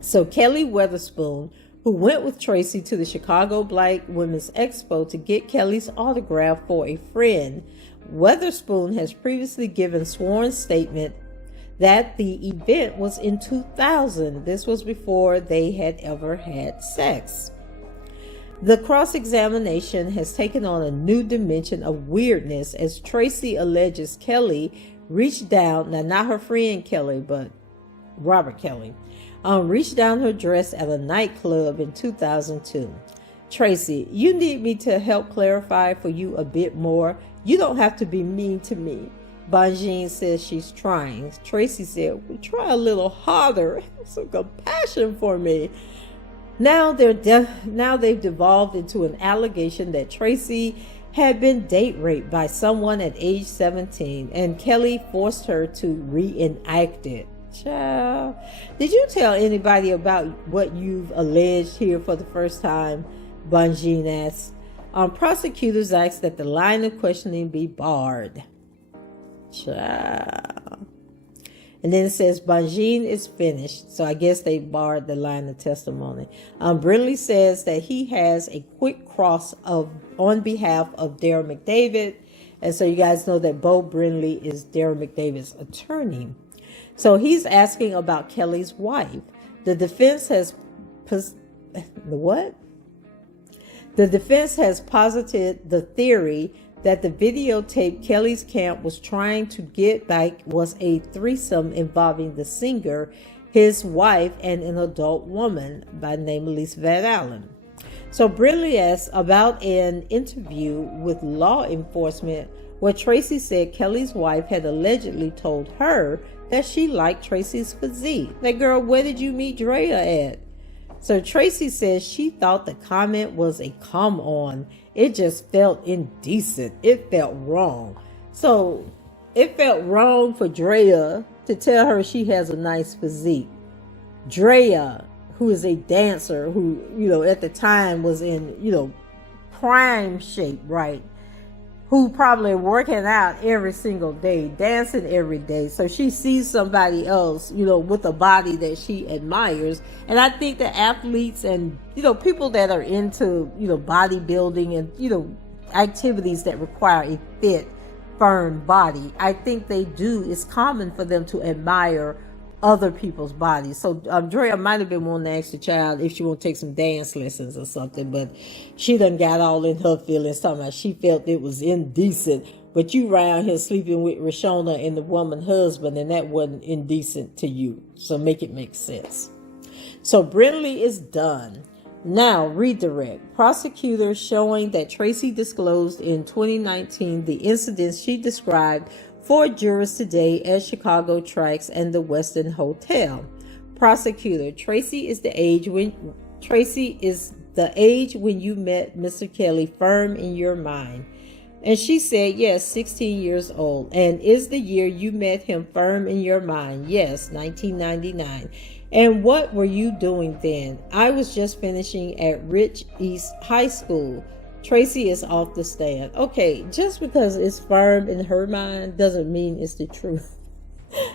So Kelly Weatherspoon, who went with Tracy to the Chicago Black Women's Expo to get Kelly's autograph for a friend. Weatherspoon has previously given sworn statement that the event was in 2000. This was before they had ever had sex. The cross-examination has taken on a new dimension of weirdness as Tracy alleges Kelly reached down, now not her friend Kelly, but Robert Kelly, reached down her dress at a nightclub in 2002. Tracy, you need me to help clarify for you a bit more. You don't have to be mean to me. Bonjean says she's trying. Tracy said, well, try a little harder. Have some compassion for me. Now they've devolved into an allegation that Tracy had been date raped by someone at age 17 and Kelly forced her to reenact it. Child, did you tell anybody about what you've alleged here for the first time? Bonjean asked. Prosecutors asked that the line of questioning be barred. Child. And then it says Bonjean is finished. So I guess they barred the line of testimony. Brindley says that he has a quick cross on behalf of Darren McDavid. And so you guys know that Bo Brindley is Darren McDavid's attorney. So he's asking about Kelly's wife. The defense has posited the theory that the videotape Kelly's camp was trying to get back was a threesome involving the singer, his wife, and an adult woman by the name of Lisa Van Allen. So Brindley asks about an interview with law enforcement where Tracy said Kelly's wife had allegedly told her that she liked Tracy's physique. Like, girl, where did you meet Drea at? So Tracy says she thought the comment was a come on. It just felt indecent. It felt wrong. So it felt wrong for Drea to tell her she has a nice physique. Drea, who is a dancer, who, at the time was in, prime shape, right? Who probably working out every single day, dancing every day. So she sees somebody else, with a body that she admires. And I think that athletes and, people that are into, bodybuilding and, activities that require a fit, firm body, I think it's common for them to admire other people's bodies. So Drea might have been wanting to ask the child if she want to take some dance lessons or something, but she done got all in her feelings talking about she felt it was indecent. But you around here sleeping with Rashona and the woman husband, and that wasn't indecent to you. So make it make sense. So Brindley is done. Now redirect. Prosecutors showing that Tracy disclosed in 2019 the incidents she described for jurors today at Chicago Tracks and the Westin Hotel. Prosecutor, Tracy is the age when you met Mr. Kelly firm in your mind. And she said, yes, 16 years old. And is the year you met him firm in your mind? Yes, 1999. And what were you doing then? I was just finishing at Rich East High School. Tracy is off the stand. Okay, just because it's firm in her mind doesn't mean it's the truth.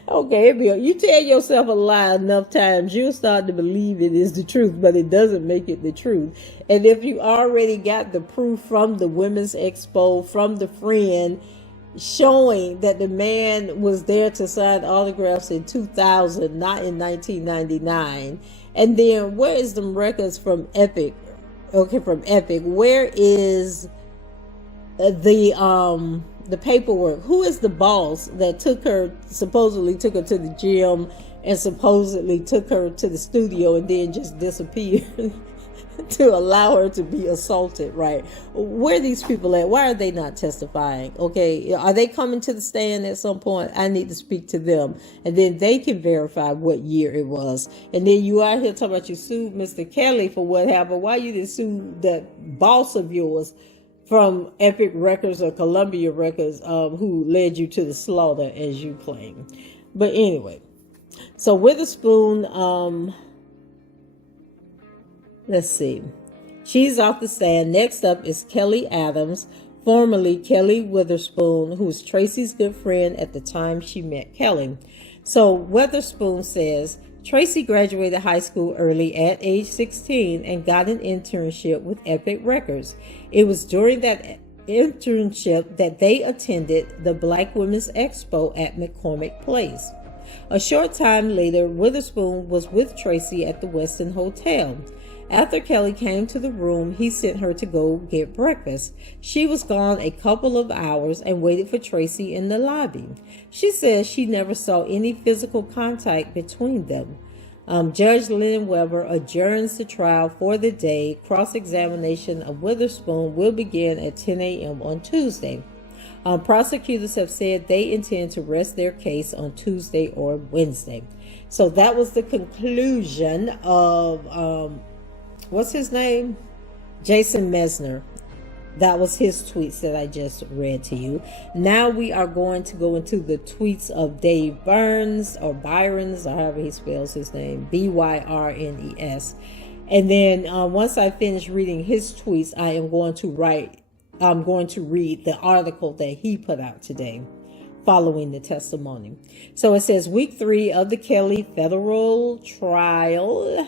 Okay, you tell yourself a lie enough times, you'll start to believe it is the truth, but it doesn't make it the truth. And if you already got the proof from the Women's Expo, from the friend, showing that the man was there to sign autographs in 2000, not in 1999, and then where is them records from Epic? Okay, from Epic. Where is the paperwork? Who is the boss that supposedly took her to the gym and supposedly took her to the studio and then just disappeared to allow her to be assaulted, right? Where are these people at? Why are they not testifying? Okay, are they coming to the stand at some point? I need to speak to them, and then they can verify what year it was. And then you out here talking about you sued Mr. Kelly for what happened. Why you didn't sue that boss of yours from Epic Records or Columbia Records, who led you to the slaughter, as you claim? But anyway, so Witherspoon, let's see. She's off the stand. Next up is Kelly Adams, formerly Kelly Witherspoon, who was Tracy's good friend at the time she met Kelly. So Witherspoon says, Tracy graduated high school early at age 16 and got an internship with Epic Records. It was during that internship that they attended the Black Women's Expo at McCormick Place. A short time later, Witherspoon was with Tracy at the Westin Hotel. After Kelly came to the room, he sent her to go get breakfast. She was gone a couple of hours and waited for Tracy in the lobby. She says she never saw any physical contact between them. Judge Lynn Weber adjourns the trial for the day. Cross-examination of Witherspoon will begin at 10 a.m. on Tuesday. Prosecutors have said they intend to rest their case on Tuesday or Wednesday. So that was the conclusion of, what's his name? Jason Mesner. That was his tweets that I just read to you. Now we are going to go into the tweets of Dave Burns, or Byron's, or however he spells his name, Byrnes. And then once I finish reading his tweets, I'm going to read the article that he put out today following the testimony. So it says, week 3 of the Kelly federal trial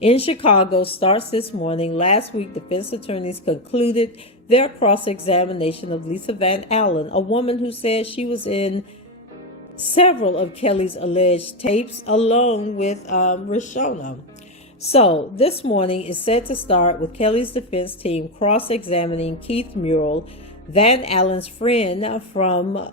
in Chicago starts this morning. Last week, defense attorneys concluded their cross-examination of Lisa Van Allen, a woman who said she was in several of Kelly's alleged tapes along with Rishona. So this morning is set to start with Kelly's defense team cross-examining Keith Murrell, Van Allen's friend from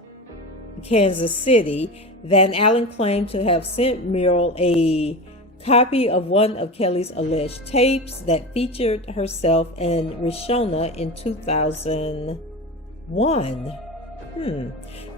Kansas City. Van Allen claimed to have sent Murrell a copy of one of Kelly's alleged tapes that featured herself and Rishona in 2001.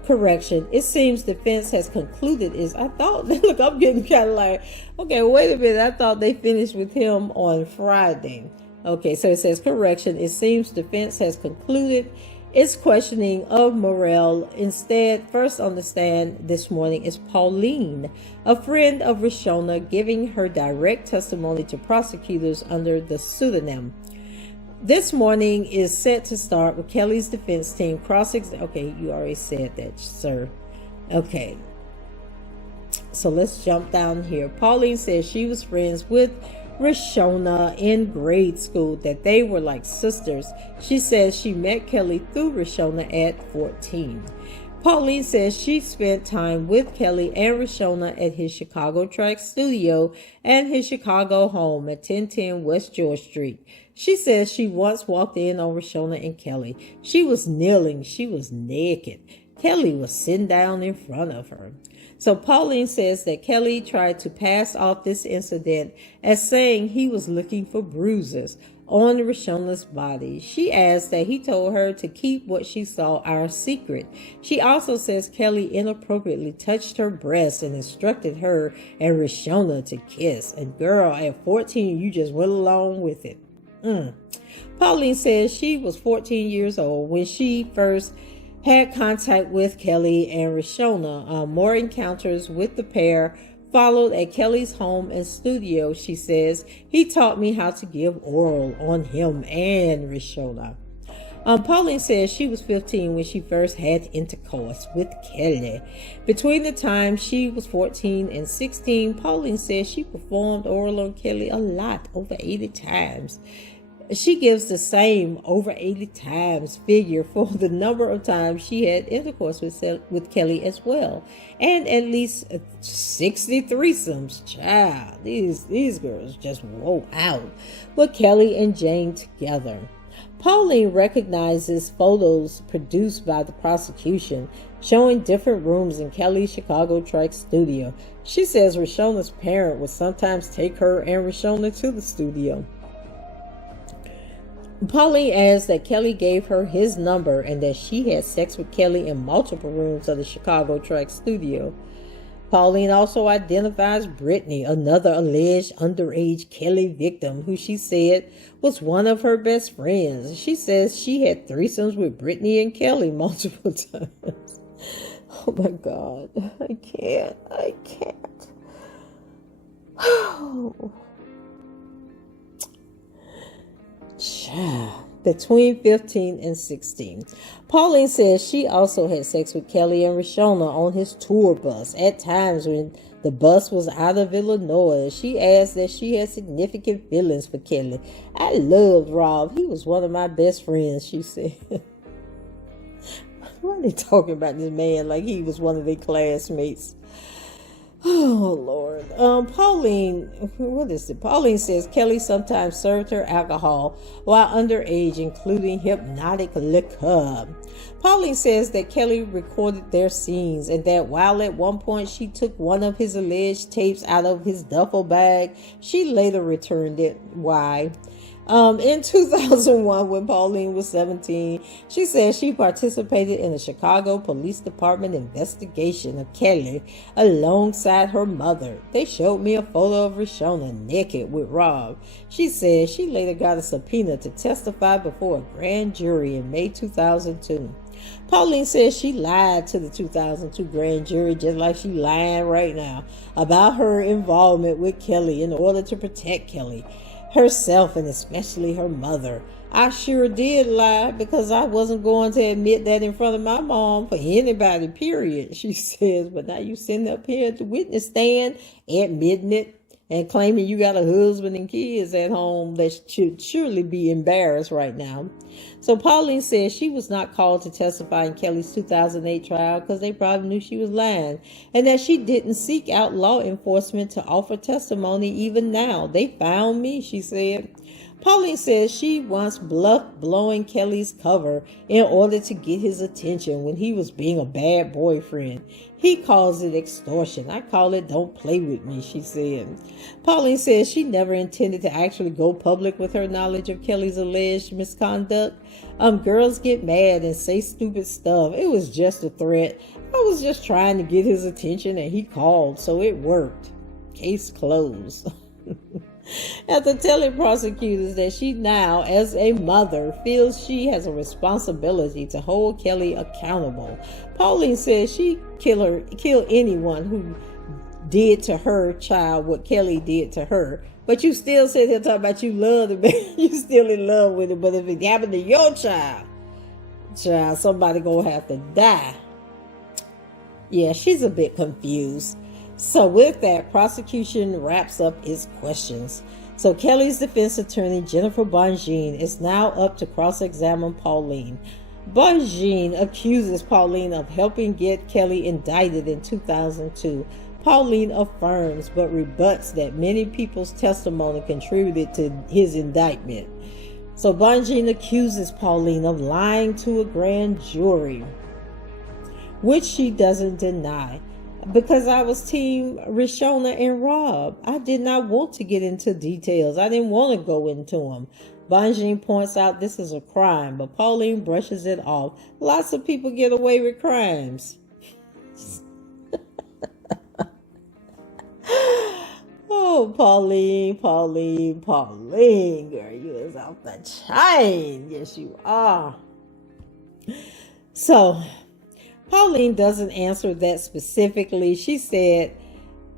Correction. It seems defense has concluded look, I'm getting kind of like, okay, wait a minute. I thought they finished with him on Friday. Okay, so it says, correction. It seems defense has concluded its questioning of Morrell. Instead, first on the stand this morning is Pauline, a friend of Rishona, giving her direct testimony to prosecutors under the pseudonym. This morning is set to start with Kelly's defense team Okay, you already said that, sir. Okay. So let's jump down here. Pauline says she was friends with Rishona in grade school, that they were like sisters. She says she met Kelly through Rishona at 14. Pauline says she spent time with Kelly and Rishona at his Chicago track studio and his Chicago home at 1010 West George Street. She says she once walked in on Rishona and Kelly. She was kneeling. She was naked. Kelly was sitting down in front of her. So Pauline says that Kelly tried to pass off this incident as saying he was looking for bruises on Rishona's body. She adds that he told her to keep what she saw our secret. She also says Kelly inappropriately touched her breast and instructed her and Rishona to kiss. And girl, at 14, you just went along with it. Pauline says she was 14 years old when she first had contact with Kelly and Rishona. More encounters with the pair followed at Kelly's home and studio. She says, he taught me how to give oral on him and Rishona. Pauline says she was 15 when she first had intercourse with Kelly. Between the time she was 14 and 16, Pauline says she performed oral on Kelly a lot, over 80 times. She gives the same over 80 times figure for the number of times she had intercourse with Kelly as well. And at least 60 threesomes. Child, these girls just whoa out with Kelly and Jane together. Pauline recognizes photos produced by the prosecution showing different rooms in Kelly's Chicago track studio. She says Rishona's parent would sometimes take her and Rishona to the studio. Pauline adds that Kelly gave her his number and that she had sex with Kelly in multiple rooms of the Chicago track studio. Pauline also identifies Brittany, another alleged underage Kelly victim, who she said was one of her best friends. She says she had threesomes with Brittany and Kelly multiple times. Oh my God, I can't. Oh. Between 15 and 16. Pauline says she also had sex with Kelly and Rishona on his tour bus at times when the bus was out of Illinois. She adds that she had significant feelings for Kelly. I loved Rob. He was one of my best friends, she said. Why are they talking about this man like he was one of their classmates? Oh, Lord. Pauline, what is it? Pauline says Kelly sometimes served her alcohol while underage, including hypnotic liquor. Pauline says that Kelly recorded their scenes and that while at one point she took one of his alleged tapes out of his duffel bag, she later returned it. Why? In 2001, when Pauline was 17, she said she participated in a Chicago Police Department investigation of Kelly alongside her mother. They showed me a photo of Rishona naked with Rob. She said she later got a subpoena to testify before a grand jury in May 2002. Pauline says she lied to the 2002 grand jury just like she lying right now about her involvement with Kelly in order to protect Kelly herself and especially her mother. I sure did lie because I wasn't going to admit that in front of my mom for anybody, period, she says. But now you sitting up here at the witness stand admitting it and claiming you got a husband and kids at home that should surely be embarrassed right now. So Pauline says she was not called to testify in Kelly's 2008 trial because they probably knew she was lying, and that she didn't seek out law enforcement to offer testimony even now. They found me, she said. Pauline says she once bluffed blowing Kelly's cover in order to get his attention when he was being a bad boyfriend. He calls it extortion. I call it don't play with me, she said. Pauline says she never intended to actually go public with her knowledge of Kelly's alleged misconduct. Girls get mad and say stupid stuff. It was just a threat. I was just trying to get his attention and he called, so it worked. Case closed. After telling prosecutors that she now, as a mother, feels she has a responsibility to hold Kelly accountable, Pauline says she kill anyone who did to her child what Kelly did to her. But you still sit here talking about you love the man, you still in love with him. But if it happened to your child, somebody gonna have to die. Yeah, she's a bit confused. So with that, prosecution wraps up its questions. So Kelly's defense attorney, Jennifer Bongine, is now up to cross-examine Pauline. Bongine accuses Pauline of helping get Kelly indicted in 2002. Pauline affirms but rebuts that many people's testimony contributed to his indictment. So Bongine accuses Pauline of lying to a grand jury, which she doesn't deny. Because I was team Rishona and Rob, I did not want to get into details. I didn't want to go into them. Bongine points out this is a crime, but Pauline brushes it off. Lots of people get away with crimes. Oh, Pauline, girl, you is off the chain. Yes, you are. So Pauline doesn't answer that specifically. She said,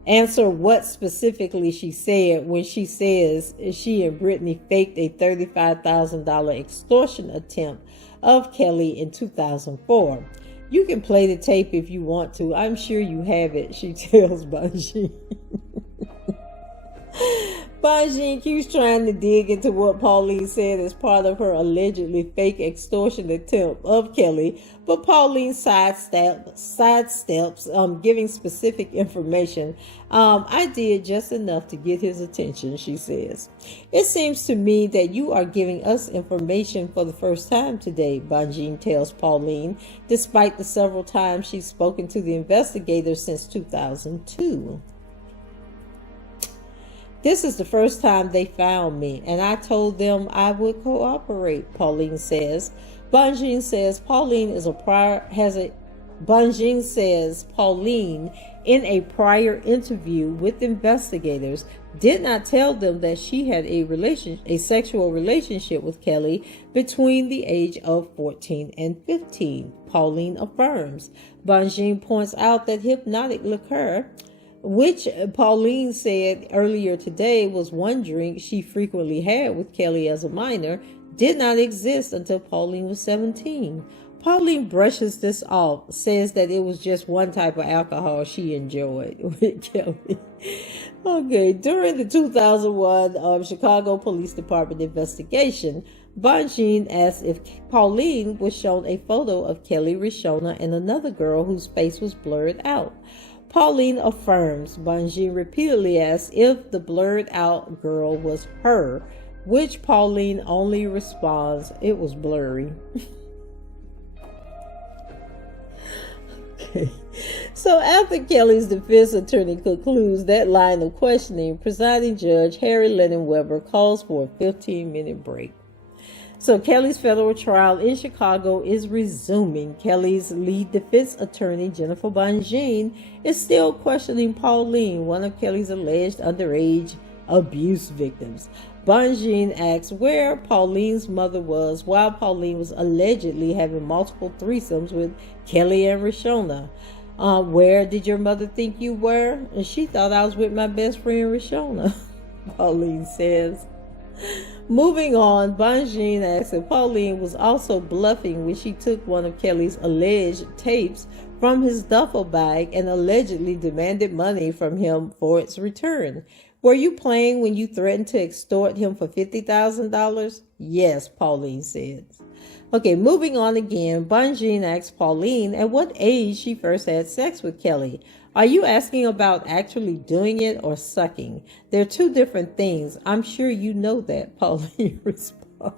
answer what specifically she said when she says she and Brittany faked a $35,000 extortion attempt of Kelly in 2004. You can play the tape if you want to. I'm sure you have it, she tells Bongine. Bongine keeps trying to dig into what Pauline said as part of her allegedly fake extortion attempt of Kelly, but Pauline sidesteps, giving specific information. I did just enough to get his attention, she says. It seems to me that you are giving us information for the first time today, Bongine tells Pauline, despite the several times she's spoken to the investigators since 2002. This is the first time they found me, and I told them I would cooperate, Pauline says. Bongine says Pauline in a prior interview with investigators did not tell them that she had a sexual relationship with Kelly between the age of 14 and 15. Pauline affirms. Bongine points out that hypnotic liquor, which Pauline said earlier today was one drink she frequently had with Kelly as a minor, did not exist until Pauline was 17. Pauline brushes this off, says that it was just one type of alcohol she enjoyed with Kelly. Okay, during the 2001 Chicago Police Department investigation, Bongine asked if Pauline was shown a photo of Kelly, Rishona, and another girl whose face was blurred out. Pauline affirms. Bungie repeatedly asks if the blurred out girl was her, which Pauline only responds, it was blurry. Okay. So after Kelly's defense attorney concludes that line of questioning, presiding judge Harry Lennon Weber calls for a 15-minute break. So Kelly's federal trial in Chicago is resuming. Kelly's lead defense attorney, Jennifer Bongine, is still questioning Pauline, one of Kelly's alleged underage abuse victims. Bongine asks where Pauline's mother was while Pauline was allegedly having multiple threesomes with Kelly and Rashona. Where did your mother think you were? And she thought I was with my best friend Rashona, Pauline says. Moving on, Bongine asks if Pauline was also bluffing when she took one of Kelly's alleged tapes from his duffel bag and allegedly demanded money from him for its return. Were you playing when you threatened to extort him for $50,000? Yes, Pauline says. Okay, moving on again, Bongine asks Pauline at what age she first had sex with Kelly. Are you asking about actually doing it or sucking? They're two different things. I'm sure you know that, Pauline responds.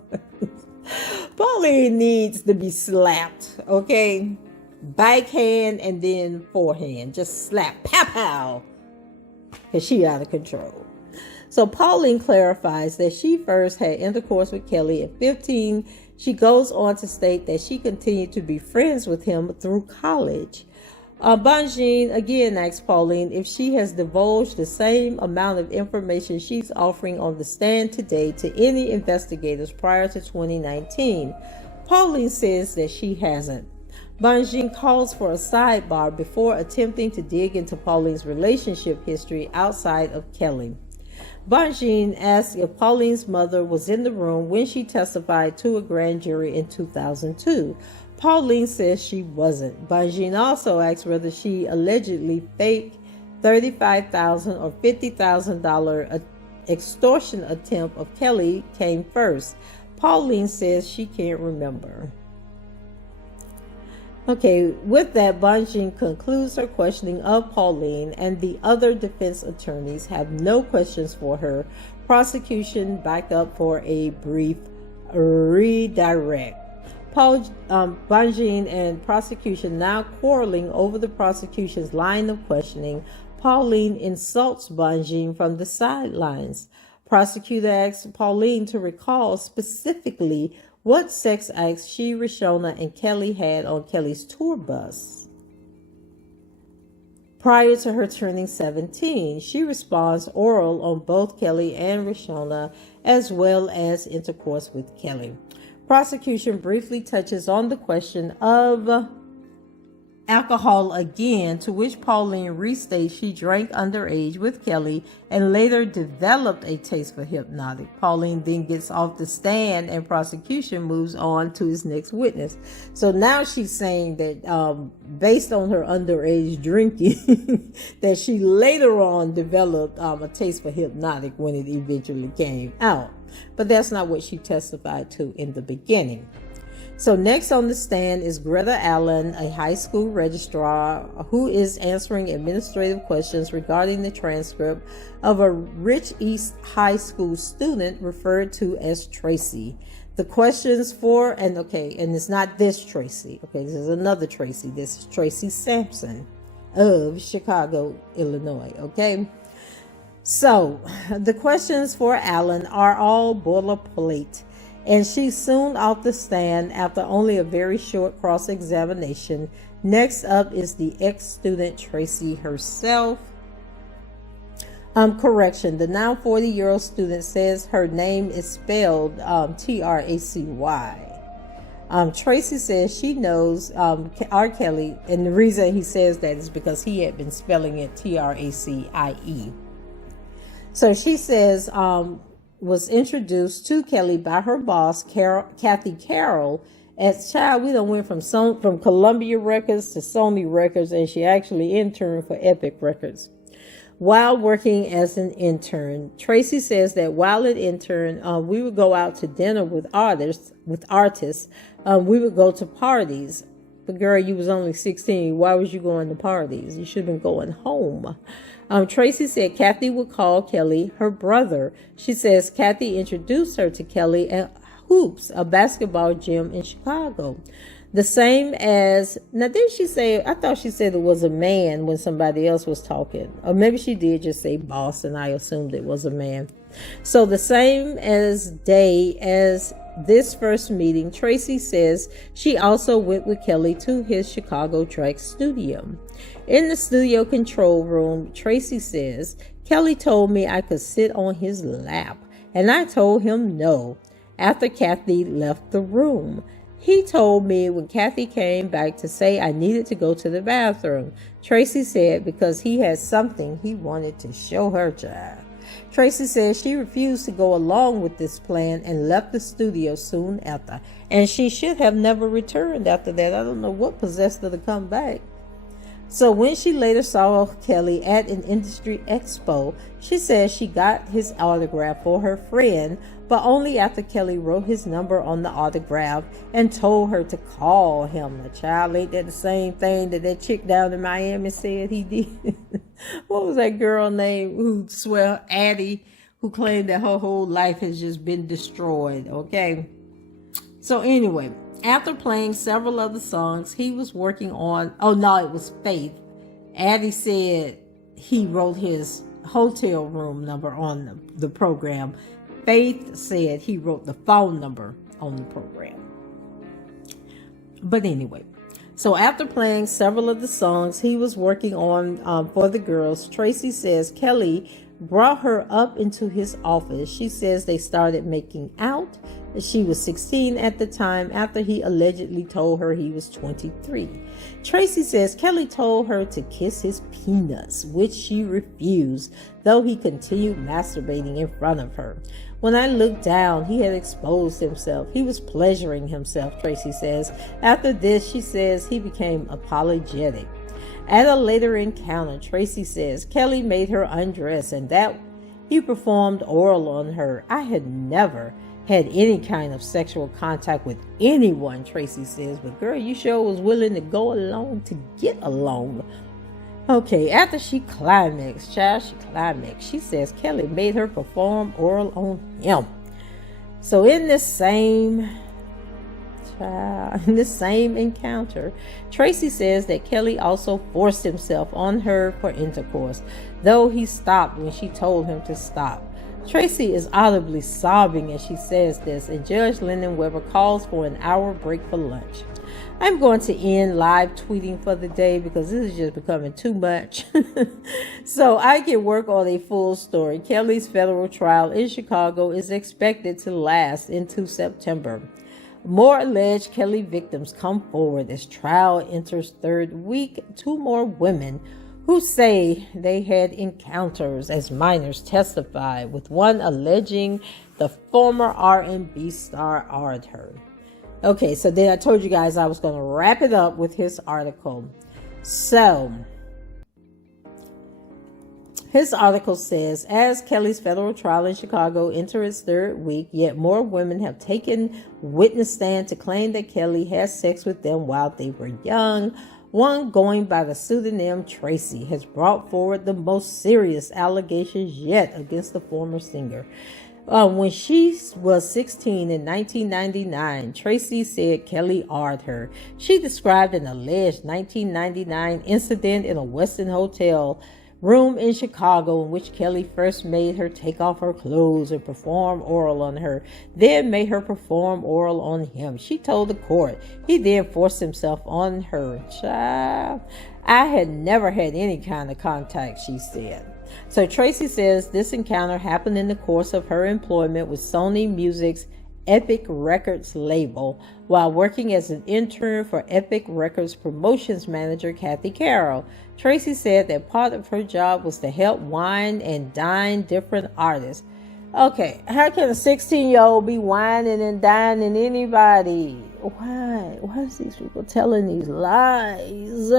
Pauline needs to be slapped, okay? Backhand and then forehand. Just slap, pow, pow. Because she out of control. So Pauline clarifies that she first had intercourse with Kelly at 15. She goes on to state that she continued to be friends with him through college. Bongine again asks Pauline if she has divulged the same amount of information she's offering on the stand today to any investigators prior to 2019. Pauline says that she hasn't. Bongine calls for a sidebar before attempting to dig into Pauline's relationship history outside of Kelly. Bongine asks if Pauline's mother was in the room when she testified to a grand jury in 2002. Pauline says she wasn't. Bongine also asks whether she allegedly faked $35,000 or $50,000 extortion attempt of Kelly came first. Pauline says she can't remember. Okay, with that, Bongine concludes her questioning of Pauline, and the other defense attorneys have no questions for her. Prosecution back up for a brief redirect. Bongine and prosecution now quarreling over the prosecution's line of questioning. Pauline insults Bongine from the sidelines. Prosecutor asks Pauline to recall specifically what sex acts she, Rashona, and Kelly had on Kelly's tour bus prior to her turning 17. She responds oral on both Kelly and Rashona, as well as intercourse with Kelly. Prosecution briefly touches on the question of alcohol again, to which Pauline restates she drank underage with Kelly and later developed a taste for hypnotic. Pauline then gets off the stand and prosecution moves on to his next witness. So now she's saying that based on her underage drinking, that she later on developed a taste for hypnotic when it eventually came out. But that's not what she testified to in the beginning. So next on the stand is Greta Allen, a high school registrar who is answering administrative questions regarding the transcript of a Rich East High School student referred to as Tracy. The questions and it's not this Tracy. Okay, this is another Tracy. This is Tracy Sampson of Chicago, Illinois. Okay. So the questions for Allen are all boilerplate, and she's soon off the stand after only a very short cross-examination. Next up is the ex-student Tracy herself. Correction, the now 40-year-old student says her name is spelled Tracy. Tracy says she knows R. Kelly, and the reason he says that is because he had been spelling it Tracie. So she says was introduced to Kelly by her boss, Kathy Carroll. As child, we done went from Columbia Records to Sony Records, and she actually interned for Epic Records. While working as an intern, Tracy says that while an intern, we would go out to dinner with artists. We would go to parties. But girl, you was only 16. Why was you going to parties? You should have been going home. Tracy said Kathy would call Kelly her brother. She says Kathy introduced her to Kelly at Hoops, a basketball gym in Chicago. The same as, now didn't she say, I thought she said it was a man when somebody else was talking. Or maybe she did just say boss and I assumed it was a man. So the same as day as this first meeting, Tracy says she also went with Kelly to his Chicago track studio. In the studio control room, Tracy says, Kelly told me I could sit on his lap, and I told him no after Kathy left the room. He told me when Kathy came back to say I needed to go to the bathroom. Tracy said because he had something he wanted to show her, child. Tracy says she refused to go along with this plan and left the studio soon after. And she should have never returned after that. I don't know what possessed her to come back. So when she later saw Kelly at an industry expo, she says she got his autograph for her friend, but only after Kelly wrote his number on the autograph and told her to call him. The child, ain't that the same thing that chick down in Miami said he did? What was that girl name who swear Addie, who claimed that her whole life has just been destroyed, okay? So anyway, after playing several of the songs he was working on, oh no, it was Faith. Addie said he wrote his hotel room number on the program. Faith said he wrote the phone number on the program. But anyway, so after playing several of the songs he was working on for the girls, Tracy says Kelly brought her up into his office. She says they started making out. She was 16 at the time after he allegedly told her he was 23. Tracy says Kelly told her to kiss his peanuts, which she refused, though he continued masturbating in front of her. When I looked down, he had exposed himself. He was pleasuring himself, Tracy says. After this, she says he became apologetic. At a later encounter, Tracy says Kelly made her undress and that he performed oral on her. I had never had any kind of sexual contact with anyone, Tracy says, but girl, you sure was willing to go along to get along. Okay, after she climaxed, she says Kelly made her perform oral on him. So in this same encounter, Tracy says that Kelly also forced himself on her for intercourse, though he stopped when she told him to stop. Tracy is audibly sobbing as she says this, and Judge Lyndon Weber calls for an hour break for lunch. I'm going to end live tweeting for the day because this is just becoming too much. So I can work on a full story. Kelly's federal trial in Chicago is expected to last into September. More alleged Kelly victims come forward as trial enters third week. 2 more women who say they had encounters as minors testify, with one alleging the former R&B star R her. Okay, so then I told you guys I was going to wrap it up with his article. So his article says, as Kelly's federal trial in Chicago enters its third week, yet more women have taken witness stand to claim that Kelly had sex with them while they were young. One, going by the pseudonym Tracy, has brought forward the most serious allegations yet against the former singer. When she was 16 in 1999, Tracy said Kelly R'd her. She described an alleged 1999 incident in a Westin hotel room in Chicago in which Kelly first made her take off her clothes and perform oral on her, then made her perform oral on him. She told the court he then forced himself on her. Child, I had never had any kind of contact, she said. So Tracy says this encounter happened in the course of her employment with Sony Music's Epic Records label while working as an intern for Epic Records promotions manager Kathy Carroll. Tracy said that part of her job was to help wine and dine different artists. Okay, how can a 16-year-old be whining and dining anybody? Why is these people telling these lies?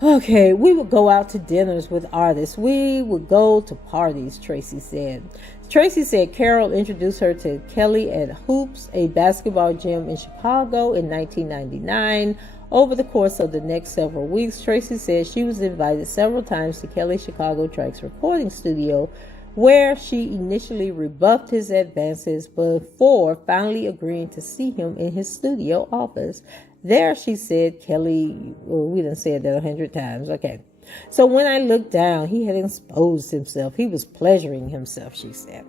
Okay, we would go out to dinners with artists. We would go to parties, Tracy said. Tracy said Carol introduced her to Kelly at Hoops, a basketball gym in Chicago in 1999. Over the course of the next several weeks, Tracy said she was invited several times to Kelly's Chicago Trax recording studio, where she initially rebuffed his advances before finally agreeing to see him in his studio office. There, she said, Kelly, well, we done said that 100 times, okay. So when I looked down, he had exposed himself. He was pleasuring himself, she said.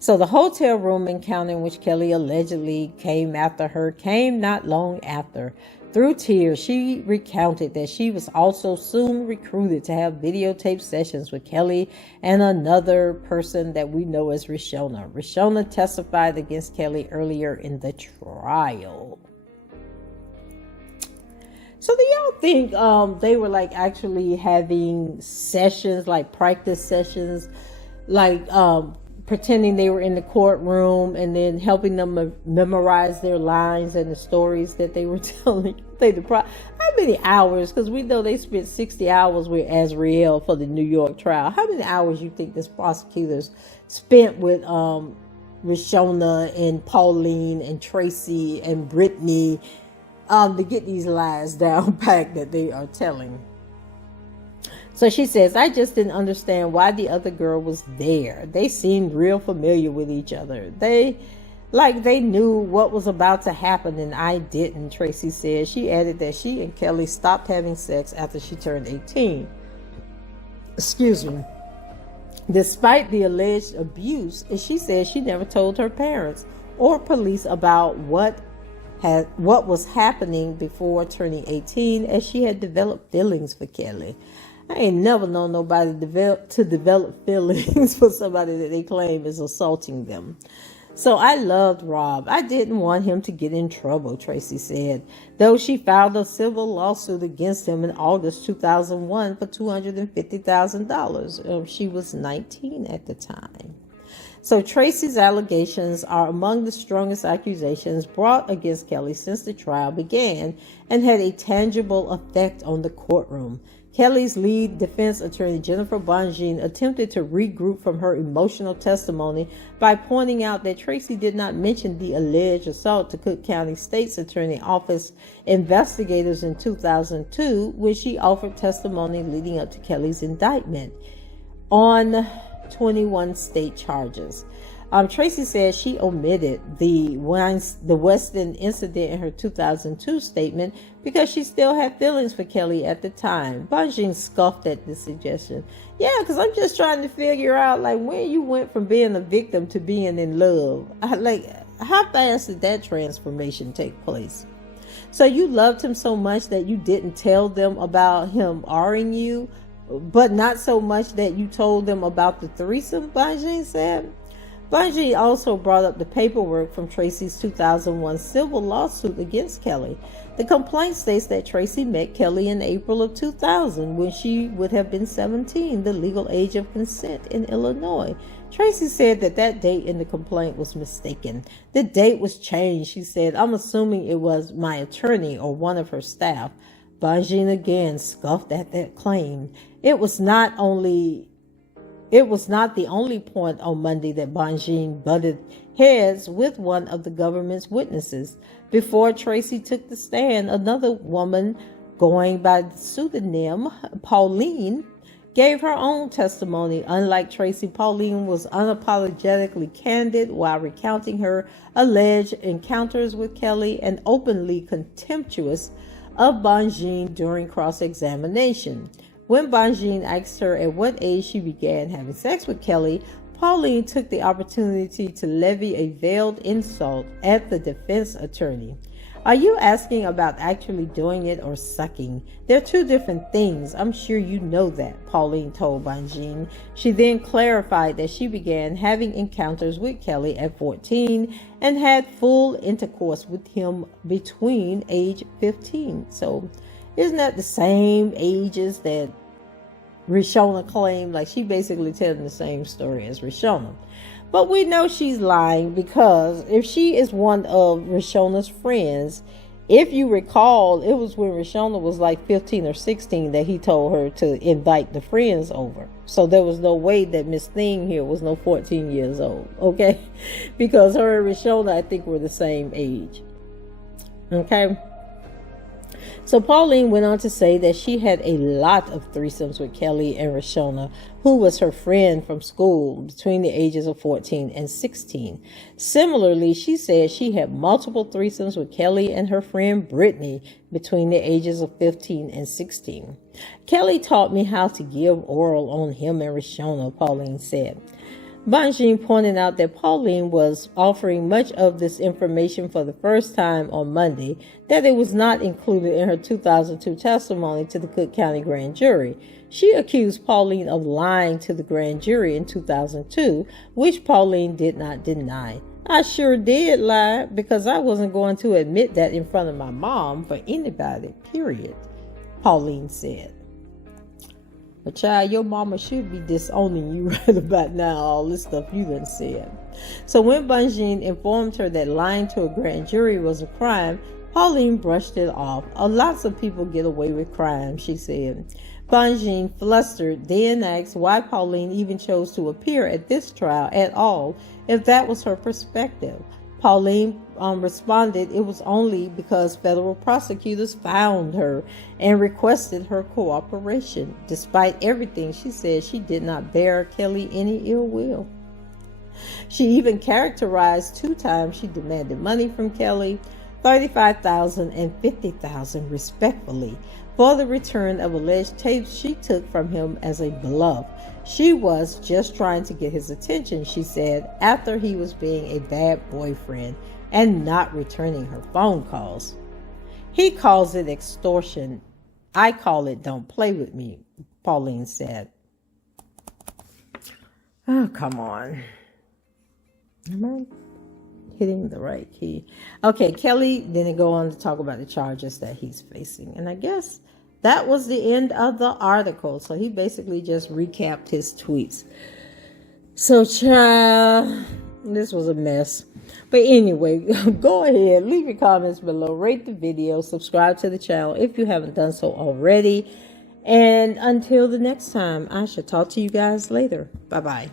So the hotel room encounter in which Kelly allegedly came after her came not long after. Through tears, she recounted that she was also soon recruited to have videotape sessions with Kelly and another person that we know as Rishona. Rishona testified against Kelly earlier in the trial. So do y'all think they were like actually having sessions, like practice sessions, like pretending they were in the courtroom and then helping them memorize their lines and the stories that they were telling? How many hours? Because we know they spent 60 hours with Ariel for the New York trial. How many hours you think this prosecutors spent with Rishona and Pauline and Tracy and Brittany to get these lies down pat that they are telling? So she says, I just didn't understand why the other girl was there. They seemed real familiar with each other. They knew what was about to happen and I didn't, Tracy said. She added that she and Kelly stopped having sex after she turned 18. Excuse me. Despite the alleged abuse, she said she never told her parents or police about what was happening before turning 18, as she had developed feelings for Kelly. I ain't never known nobody to develop feelings for somebody that they claim is assaulting them. So I loved Rob. I didn't want him to get in trouble, Tracy said, though she filed a civil lawsuit against him in August 2001 for $250,000. She was 19 at the time. So Tracy's allegations are among the strongest accusations brought against Kelly since the trial began and had a tangible effect on the courtroom. Kelly's lead defense attorney, Jennifer Bongine, attempted to regroup from her emotional testimony by pointing out that Tracy did not mention the alleged assault to Cook County State's Attorney Office investigators in 2002 when she offered testimony leading up to Kelly's indictment on 21 state charges. Tracy says she omitted the Weston incident in her 2002 statement because she still had feelings for Kelly at the time. Bongine scoffed at the suggestion. Yeah, because I'm just trying to figure out like when you went from being a victim to being in love. How fast did that transformation take place? So you loved him so much that you didn't tell them about him R-ing you, but not so much that you told them about the threesome, Bongine said. Bongine also brought up the paperwork from Tracy's 2001 civil lawsuit against Kelly. The complaint states that Tracy met Kelly in April of 2000 when she would have been 17, the legal age of consent in Illinois. Tracy said that date in the complaint was mistaken. The date was changed, she said. I'm assuming it was my attorney or one of her staff. Bongine again scoffed at that claim. It was not the only point on Monday that Bongine butted heads with one of the government's witnesses. Before Tracy took the stand, another woman going by the pseudonym Pauline gave her own testimony. Unlike Tracy, Pauline was unapologetically candid while recounting her alleged encounters with Kelly and openly contemptuous of Bongine during cross-examination. When Bongine asked her at what age she began having sex with Kelly, Pauline took the opportunity to levy a veiled insult at the defense attorney. Are you asking about actually doing it or sucking? They're two different things. I'm sure you know that, Pauline told Bongine. She then clarified that she began having encounters with Kelly at 14 and had full intercourse with him between age 15. So isn't that the same ages that Rishona claimed? Like, she basically telling the same story as Rishona. But we know she's lying because if she is one of Rishona's friends, if you recall, it was when Rishona was like 15 or 16 that he told her to invite the friends over. So there was no way that Miss Thing here was no 14 years old, okay? Because her and Rishona, I think, were the same age, okay? So Pauline went on to say that she had a lot of threesomes with Kelly and Rashona, who was her friend from school between the ages of 14 and 16. Similarly, she said she had multiple threesomes with Kelly and her friend Brittany between the ages of 15 and 16. Kelly taught me how to give oral on him and Rashona, Pauline said. Bonjean pointed out that Pauline was offering much of this information for the first time on Monday, that it was not included in her 2002 testimony to the Cook County Grand Jury. She accused Pauline of lying to the grand jury in 2002, which Pauline did not deny. I sure did lie, because I wasn't going to admit that in front of my mom for anybody, period, Pauline said. But child, your mama should be disowning you right about now, all this stuff you done said. So when Bonjean informed her that lying to a grand jury was a crime, Pauline brushed it off. Lots of people get away with crime, she said. Bonjean, flustered, then asked why Pauline even chose to appear at this trial at all, if that was her perspective. Pauline responded it was only because federal prosecutors found her and requested her cooperation. Despite everything, she said she did not bear Kelly any ill will. She even characterized 2 times she demanded money from Kelly, $35,000 and $50,000 respectfully, for the return of alleged tapes she took from him as a bluff. She was just trying to get his attention, she said, after he was being a bad boyfriend and not returning her phone calls. He calls it extortion. I call it don't play with me, Pauline said. Oh, come on. Am I hitting the right key? Okay, Kelly didn't go on to talk about the charges that he's facing. And I guess that was the end of the article. So he basically just recapped his tweets. So, child, this was a mess. But anyway, go ahead, leave your comments below, rate the video, subscribe to the channel if you haven't done so already. And until the next time, I shall talk to you guys later. Bye-bye.